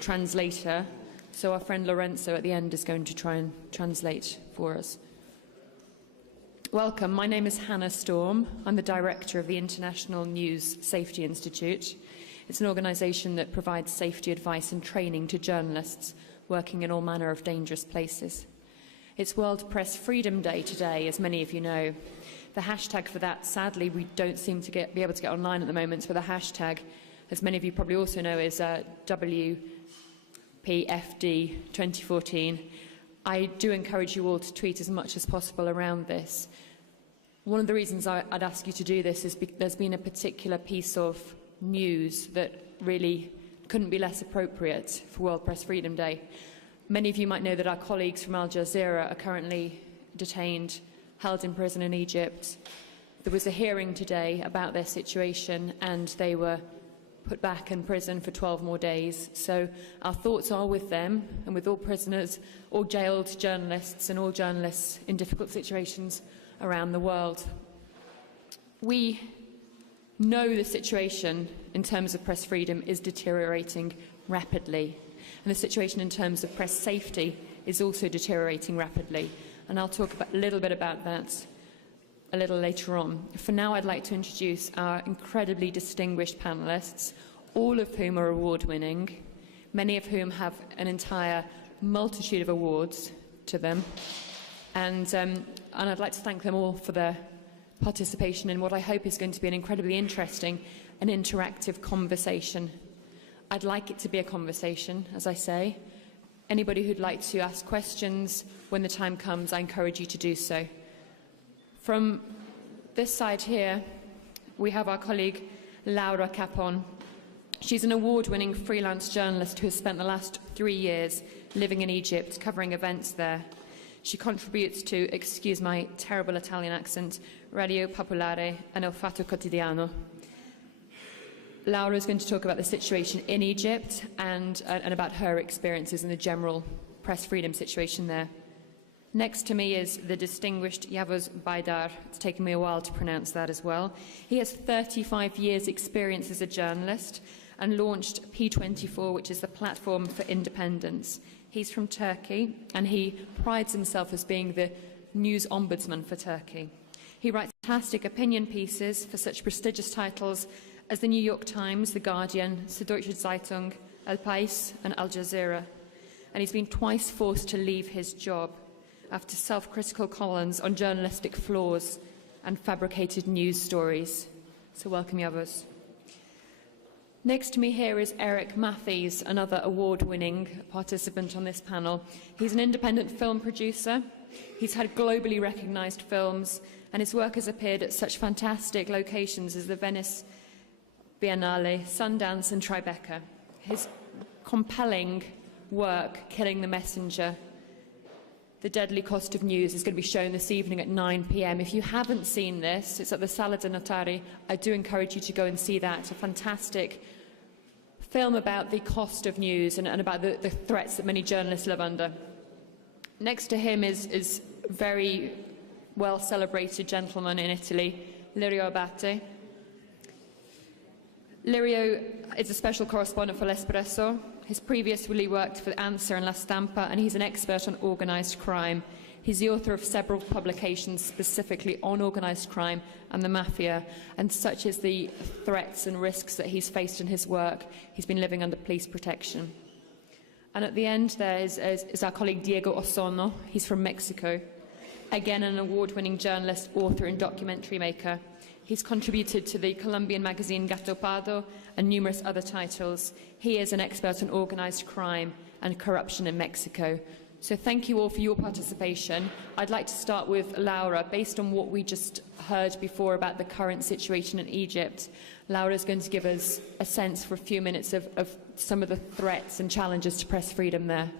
translator, so our friend Lorenzo at the end is going to try and translate for us. Welcome, my name is Hannah Storm. I'm the director of the International News Safety Institute. It's an organisation that provides safety advice and training to journalists working in all manner of dangerous places. It's World Press Freedom Day today, as many of you know. The hashtag for that, sadly, we don't seem to be able to get online at the moment, but the hashtag, as many of you probably also know, is PFD 2014. I do encourage you all to tweet as much as possible around this. One of the reasons I'd ask you to do this is there's been a particular piece of news that really couldn't be less appropriate for World Press Freedom Day. Many of you might know that our colleagues from Al Jazeera are currently detained, held in prison in Egypt. There was a hearing today about their situation, and they were put back in prison for 12 more days. So our thoughts are with them and with all prisoners, all jailed journalists and all journalists in difficult situations around the world. We know the situation in terms of press freedom is deteriorating rapidly, and the situation in terms of press safety is also deteriorating rapidly. And I'll talk a little bit about that a little later on. For now, I'd like to introduce our incredibly distinguished panellists, all of whom are award-winning, many of whom have an entire multitude of awards to them. And I'd like to thank them all for their participation in what I hope is going to be an incredibly interesting and interactive conversation. I'd like it to be a conversation, as I say. Anybody who'd like to ask questions when the time comes, I encourage you to do so. From this side here, we have our colleague Laura Capon. She's an award-winning freelance journalist who has spent the last 3 years living in Egypt, covering events there. She contributes to, excuse my terrible Italian accent, Radio Popolare and Il Fatto Quotidiano. Laura is going to talk about the situation in Egypt and about her experiences in the general press freedom situation there. Next to me is the distinguished Yavuz Baydar. It's taken me a while to pronounce that as well. He has 35 years' experience as a journalist and launched P24, which is the platform for independence. He's from Turkey, and he prides himself as being the news ombudsman for Turkey. He writes fantastic opinion pieces for such prestigious titles as the New York Times, The Guardian, Süddeutsche Zeitung, El País, and Al Jazeera. And he's been twice forced to leave his job after self-critical columns on journalistic flaws and fabricated news stories. So welcome, Yavuz. Next to me here is Eric Matthews, another award-winning participant on this panel. He's an independent film producer. He's had globally recognised films, and his work has appeared at such fantastic locations as the Venice Biennale, Sundance and Tribeca. His compelling work, Killing the Messenger, The Deadly Cost of News, is going to be shown this evening at 9 p.m. If you haven't seen this, it's at the Sala de Notari. I do encourage you to go and see that. It's a fantastic film about the cost of news and about the threats that many journalists live under. Next to him is very well-celebrated gentleman in Italy, Lirio Abate. Lirio is a special correspondent for L'Espresso. He's previously worked for Answer and La Stampa, and he's an expert on organised crime. He's the author of several publications specifically on organised crime and the mafia, and such is the threats and risks that he's faced in his work. He's been living under police protection. And at the end there is our colleague Diego Osorno. He's from Mexico. Again, an award-winning journalist, author and documentary maker. He's contributed to the Colombian magazine Gato Pardo and numerous other titles. He is an expert on organised crime and corruption in Mexico. So thank you all for your participation. I'd like to start with Laura. Based on what we just heard before about the current situation in Egypt, Laura is going to give us a sense for a few minutes of some of the threats and challenges to press freedom there.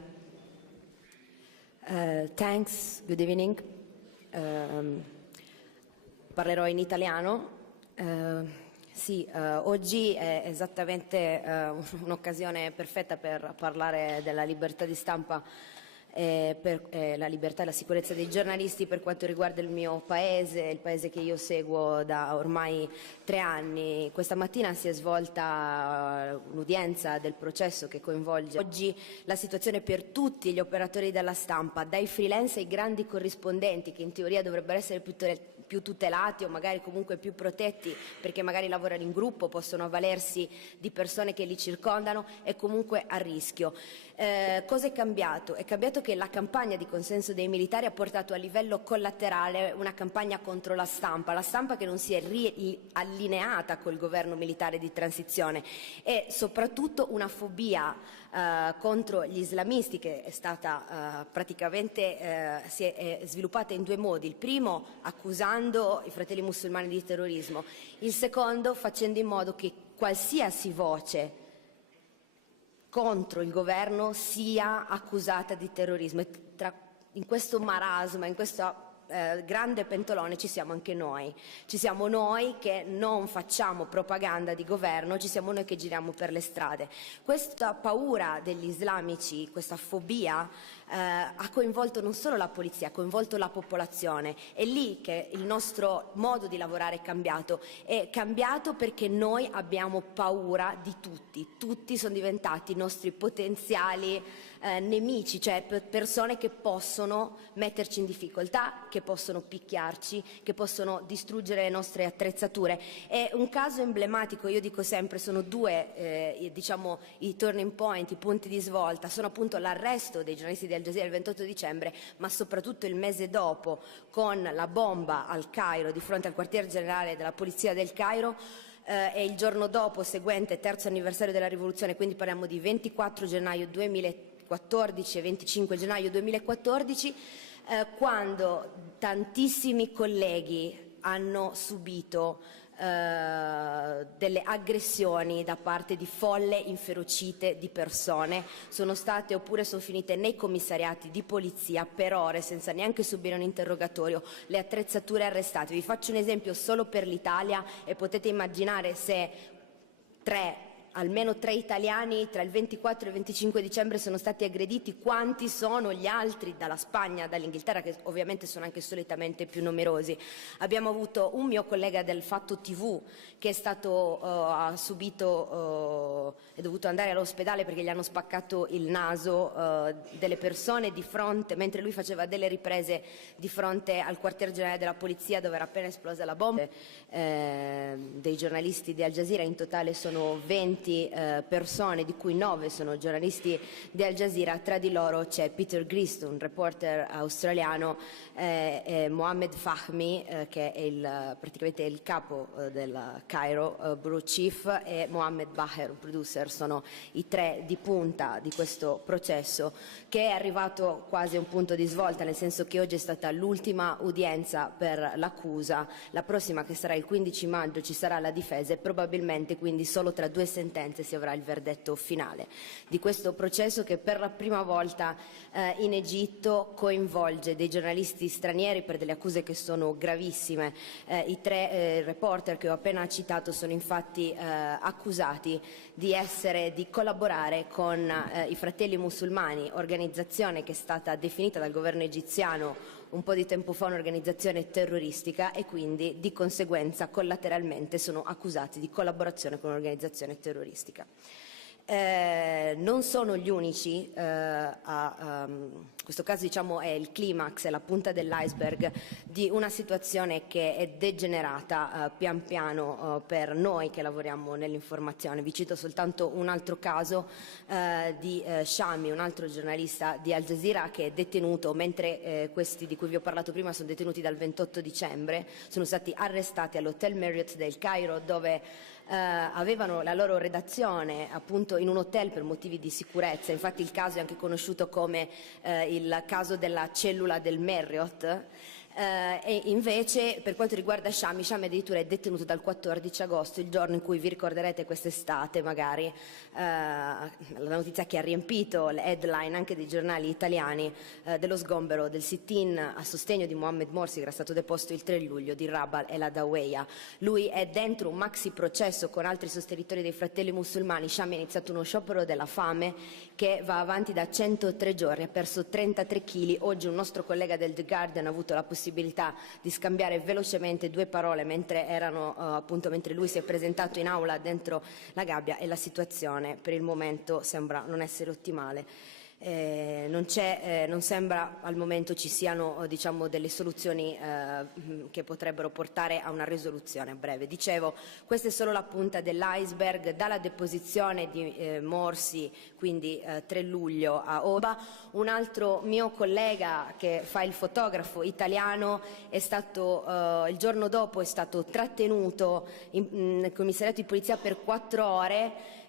Thanks, good evening. Parlerò in italiano. Oggi è esattamente un'occasione perfetta per parlare della libertà di stampa e per la libertà e la sicurezza dei giornalisti per quanto riguarda il mio paese, il paese che io seguo da ormai 3 anni. Questa mattina si è svolta l'udienza del processo che coinvolge oggi la situazione per tutti gli operatori della stampa, dai freelance ai grandi corrispondenti che in teoria dovrebbero essere più tutelati o magari comunque più protetti perché magari lavorano in gruppo, possono avvalersi di persone che li circondano, è comunque a rischio. Cosa è cambiato? È cambiato che la campagna di consenso dei militari ha portato a livello collaterale una campagna contro la stampa che non si è allineata col governo militare di transizione, e soprattutto una fobia contro gli islamisti che è stata praticamente si è sviluppata in due modi: il primo accusando i fratelli musulmani di terrorismo, il secondo facendo in modo che qualsiasi voce contro il governo sia accusata di terrorismo. In questo marasma, in questo grande pentolone ci siamo anche noi. Ci siamo noi che non facciamo propaganda di governo, ci siamo noi che giriamo per le strade. Questa paura degli islamici, questa fobia ha coinvolto non solo la polizia, ha coinvolto la popolazione. È lì che il nostro modo di lavorare è cambiato perché noi abbiamo paura di tutti sono diventati i nostri potenziali nemici, cioè persone che possono metterci in difficoltà, che possono picchiarci, che possono distruggere le nostre attrezzature. È un caso emblematico, io dico sempre, sono due diciamo i turning point, i punti di svolta, sono appunto l'arresto dei giornalisti di Al Jazeera il 28 dicembre, ma soprattutto il mese dopo con la bomba al Cairo, di fronte al quartier generale della polizia del Cairo, e il giorno dopo seguente, terzo anniversario della rivoluzione, quindi parliamo di 24 gennaio 2014 e 25 gennaio 2014, quando tantissimi colleghi hanno subito delle aggressioni da parte di folle inferocite di persone, sono state oppure sono finite nei commissariati di polizia per ore senza neanche subire un interrogatorio, le attrezzature arrestate. Vi faccio un esempio solo per l'Italia e potete immaginare se almeno 3 italiani tra il 24 e il 25 dicembre sono stati aggrediti, quanti sono gli altri dalla Spagna, dall'Inghilterra, che ovviamente sono anche solitamente più numerosi. Abbiamo avuto un mio collega del Fatto TV che è dovuto andare all'ospedale perché gli hanno spaccato il naso, delle persone di fronte, mentre lui faceva delle riprese di fronte al quartier generale della polizia dove era appena esplosa la bomba, dei giornalisti di Al Jazeera. In totale sono 20 persone, di cui 9 sono giornalisti di Al Jazeera. Tra di loro c'è Peter Grist, un reporter australiano, Mohammed Fahmy, che è praticamente il capo del Cairo Bureau Chief, e Mohammed Baher, un producer. Sono i 3 di punta di questo processo, che è arrivato quasi a un punto di svolta, nel senso che oggi è stata l'ultima udienza per l'accusa. La prossima, che sarà il 15 maggio, ci sarà la difesa e probabilmente quindi solo tra 2 sentenze si avrà il verdetto finale di questo processo, che per la prima volta in Egitto coinvolge dei giornalisti stranieri per delle accuse che sono gravissime. I 3 reporter che ho appena citato sono infatti accusati di collaborare con i Fratelli Musulmani, organizzazione che è stata definita dal governo egiziano un po' di tempo fa un'organizzazione terroristica, e quindi di conseguenza collateralmente sono accusati di collaborazione con un'organizzazione terroristica. Non sono gli unici, questo caso diciamo è il climax, è la punta dell'iceberg di una situazione che è degenerata pian piano per noi che lavoriamo nell'informazione. Vi cito soltanto un altro caso di Shami, un altro giornalista di Al Jazeera che è detenuto, mentre questi di cui vi ho parlato prima sono detenuti dal 28 dicembre, sono stati arrestati all'Hotel Marriott del Cairo, dove avevano la loro redazione appunto in un hotel per motivi di sicurezza. Infatti il caso è anche conosciuto come il caso della cellula del Marriott. E invece per quanto riguarda Shami addirittura è detenuto dal 14 agosto, il giorno in cui vi ricorderete quest'estate magari la notizia che ha riempito le headline anche dei giornali italiani dello sgombero del sit-in a sostegno di Mohammed Morsi, che era stato deposto il 3 luglio, di Rabal e la Daweya. Lui è dentro un maxi processo con altri sostenitori dei Fratelli Musulmani. Shami ha iniziato uno sciopero della fame che va avanti da 103 giorni, ha perso 33 kg. Oggi un nostro collega del The Guardian ha avuto la possibilità di scambiare velocemente 2 parole mentre lui si è presentato in aula dentro la gabbia, e la situazione per il momento sembra non essere ottimale. Non sembra al momento ci siano diciamo, delle soluzioni che potrebbero portare a una risoluzione a breve. Dicevo, questa è solo la punta dell'iceberg. Dalla deposizione di Morsi, quindi 3 luglio a Oba, un altro mio collega che fa il fotografo italiano è stato, il giorno dopo è stato trattenuto nel commissariato di polizia per 4 ore,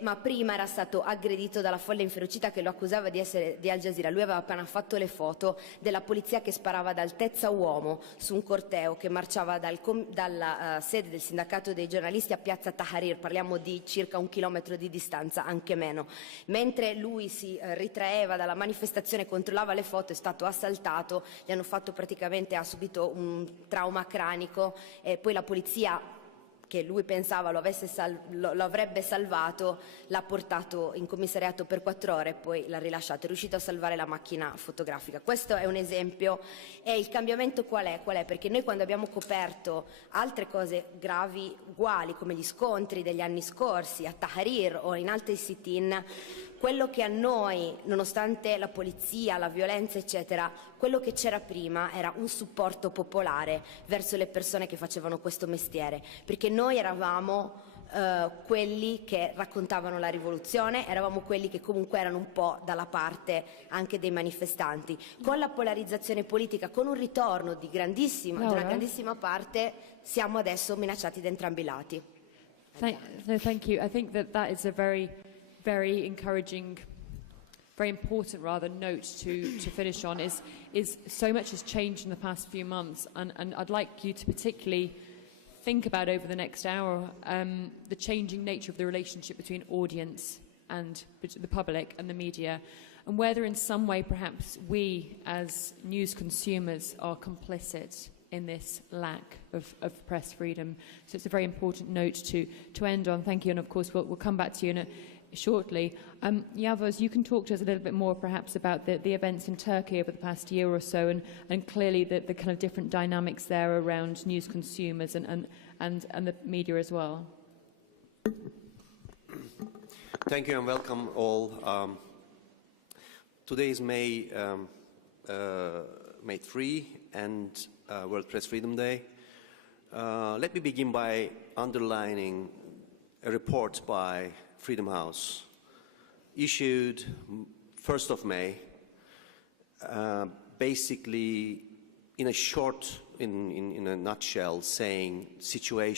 ma prima era stato aggredito dalla folla inferocita che lo accusava di essere di Al Jazeera. Lui aveva appena fatto le foto della polizia che sparava ad altezza uomo su un corteo che marciava dalla sede del sindacato dei giornalisti a piazza Tahrir, parliamo di circa 1 chilometro di distanza, anche meno. Mentre lui si ritraeva dalla manifestazione, controllava le foto, è stato assaltato, gli hanno fatto praticamente, ha subito un trauma cranico e poi la polizia, che lui pensava lo avrebbe salvato, l'ha portato in commissariato per 4 ore e poi l'ha rilasciato, è riuscito a salvare la macchina fotografica. Questo è un esempio. E il cambiamento qual è? Perché noi quando abbiamo coperto altre cose gravi uguali come gli scontri degli anni scorsi a Tahrir o in altri sit-in, quello che a noi, nonostante la polizia, la violenza eccetera, quello che c'era prima era un supporto popolare verso le persone che facevano questo mestiere, perché noi eravamo quelli che raccontavano la rivoluzione, eravamo quelli che comunque erano un po' dalla parte anche dei manifestanti. Con la polarizzazione politica, con un ritorno di di una grandissima parte, siamo adesso minacciati da entrambi i lati. Thank you. I think that is a very encouraging, very important rather note to finish on. Is so much has changed in the past few months, and I'd like you to particularly think about over the next hour the changing nature of the relationship between audience and the public and the media, and whether in some way perhaps we as news consumers are complicit in this lack of press freedom. So it's a very important note to end on. Thank you, and of course we'll come back to you shortly. Yavuz, you can talk to us a little bit more perhaps about the events in Turkey over the past year or so, and clearly the kind of different dynamics there around news consumers and the media as well. Thank you and welcome all. Today is May 3 and World Press Freedom Day. Let me begin by underlining a report by Freedom House, issued 1st of May, basically in a nutshell, saying situation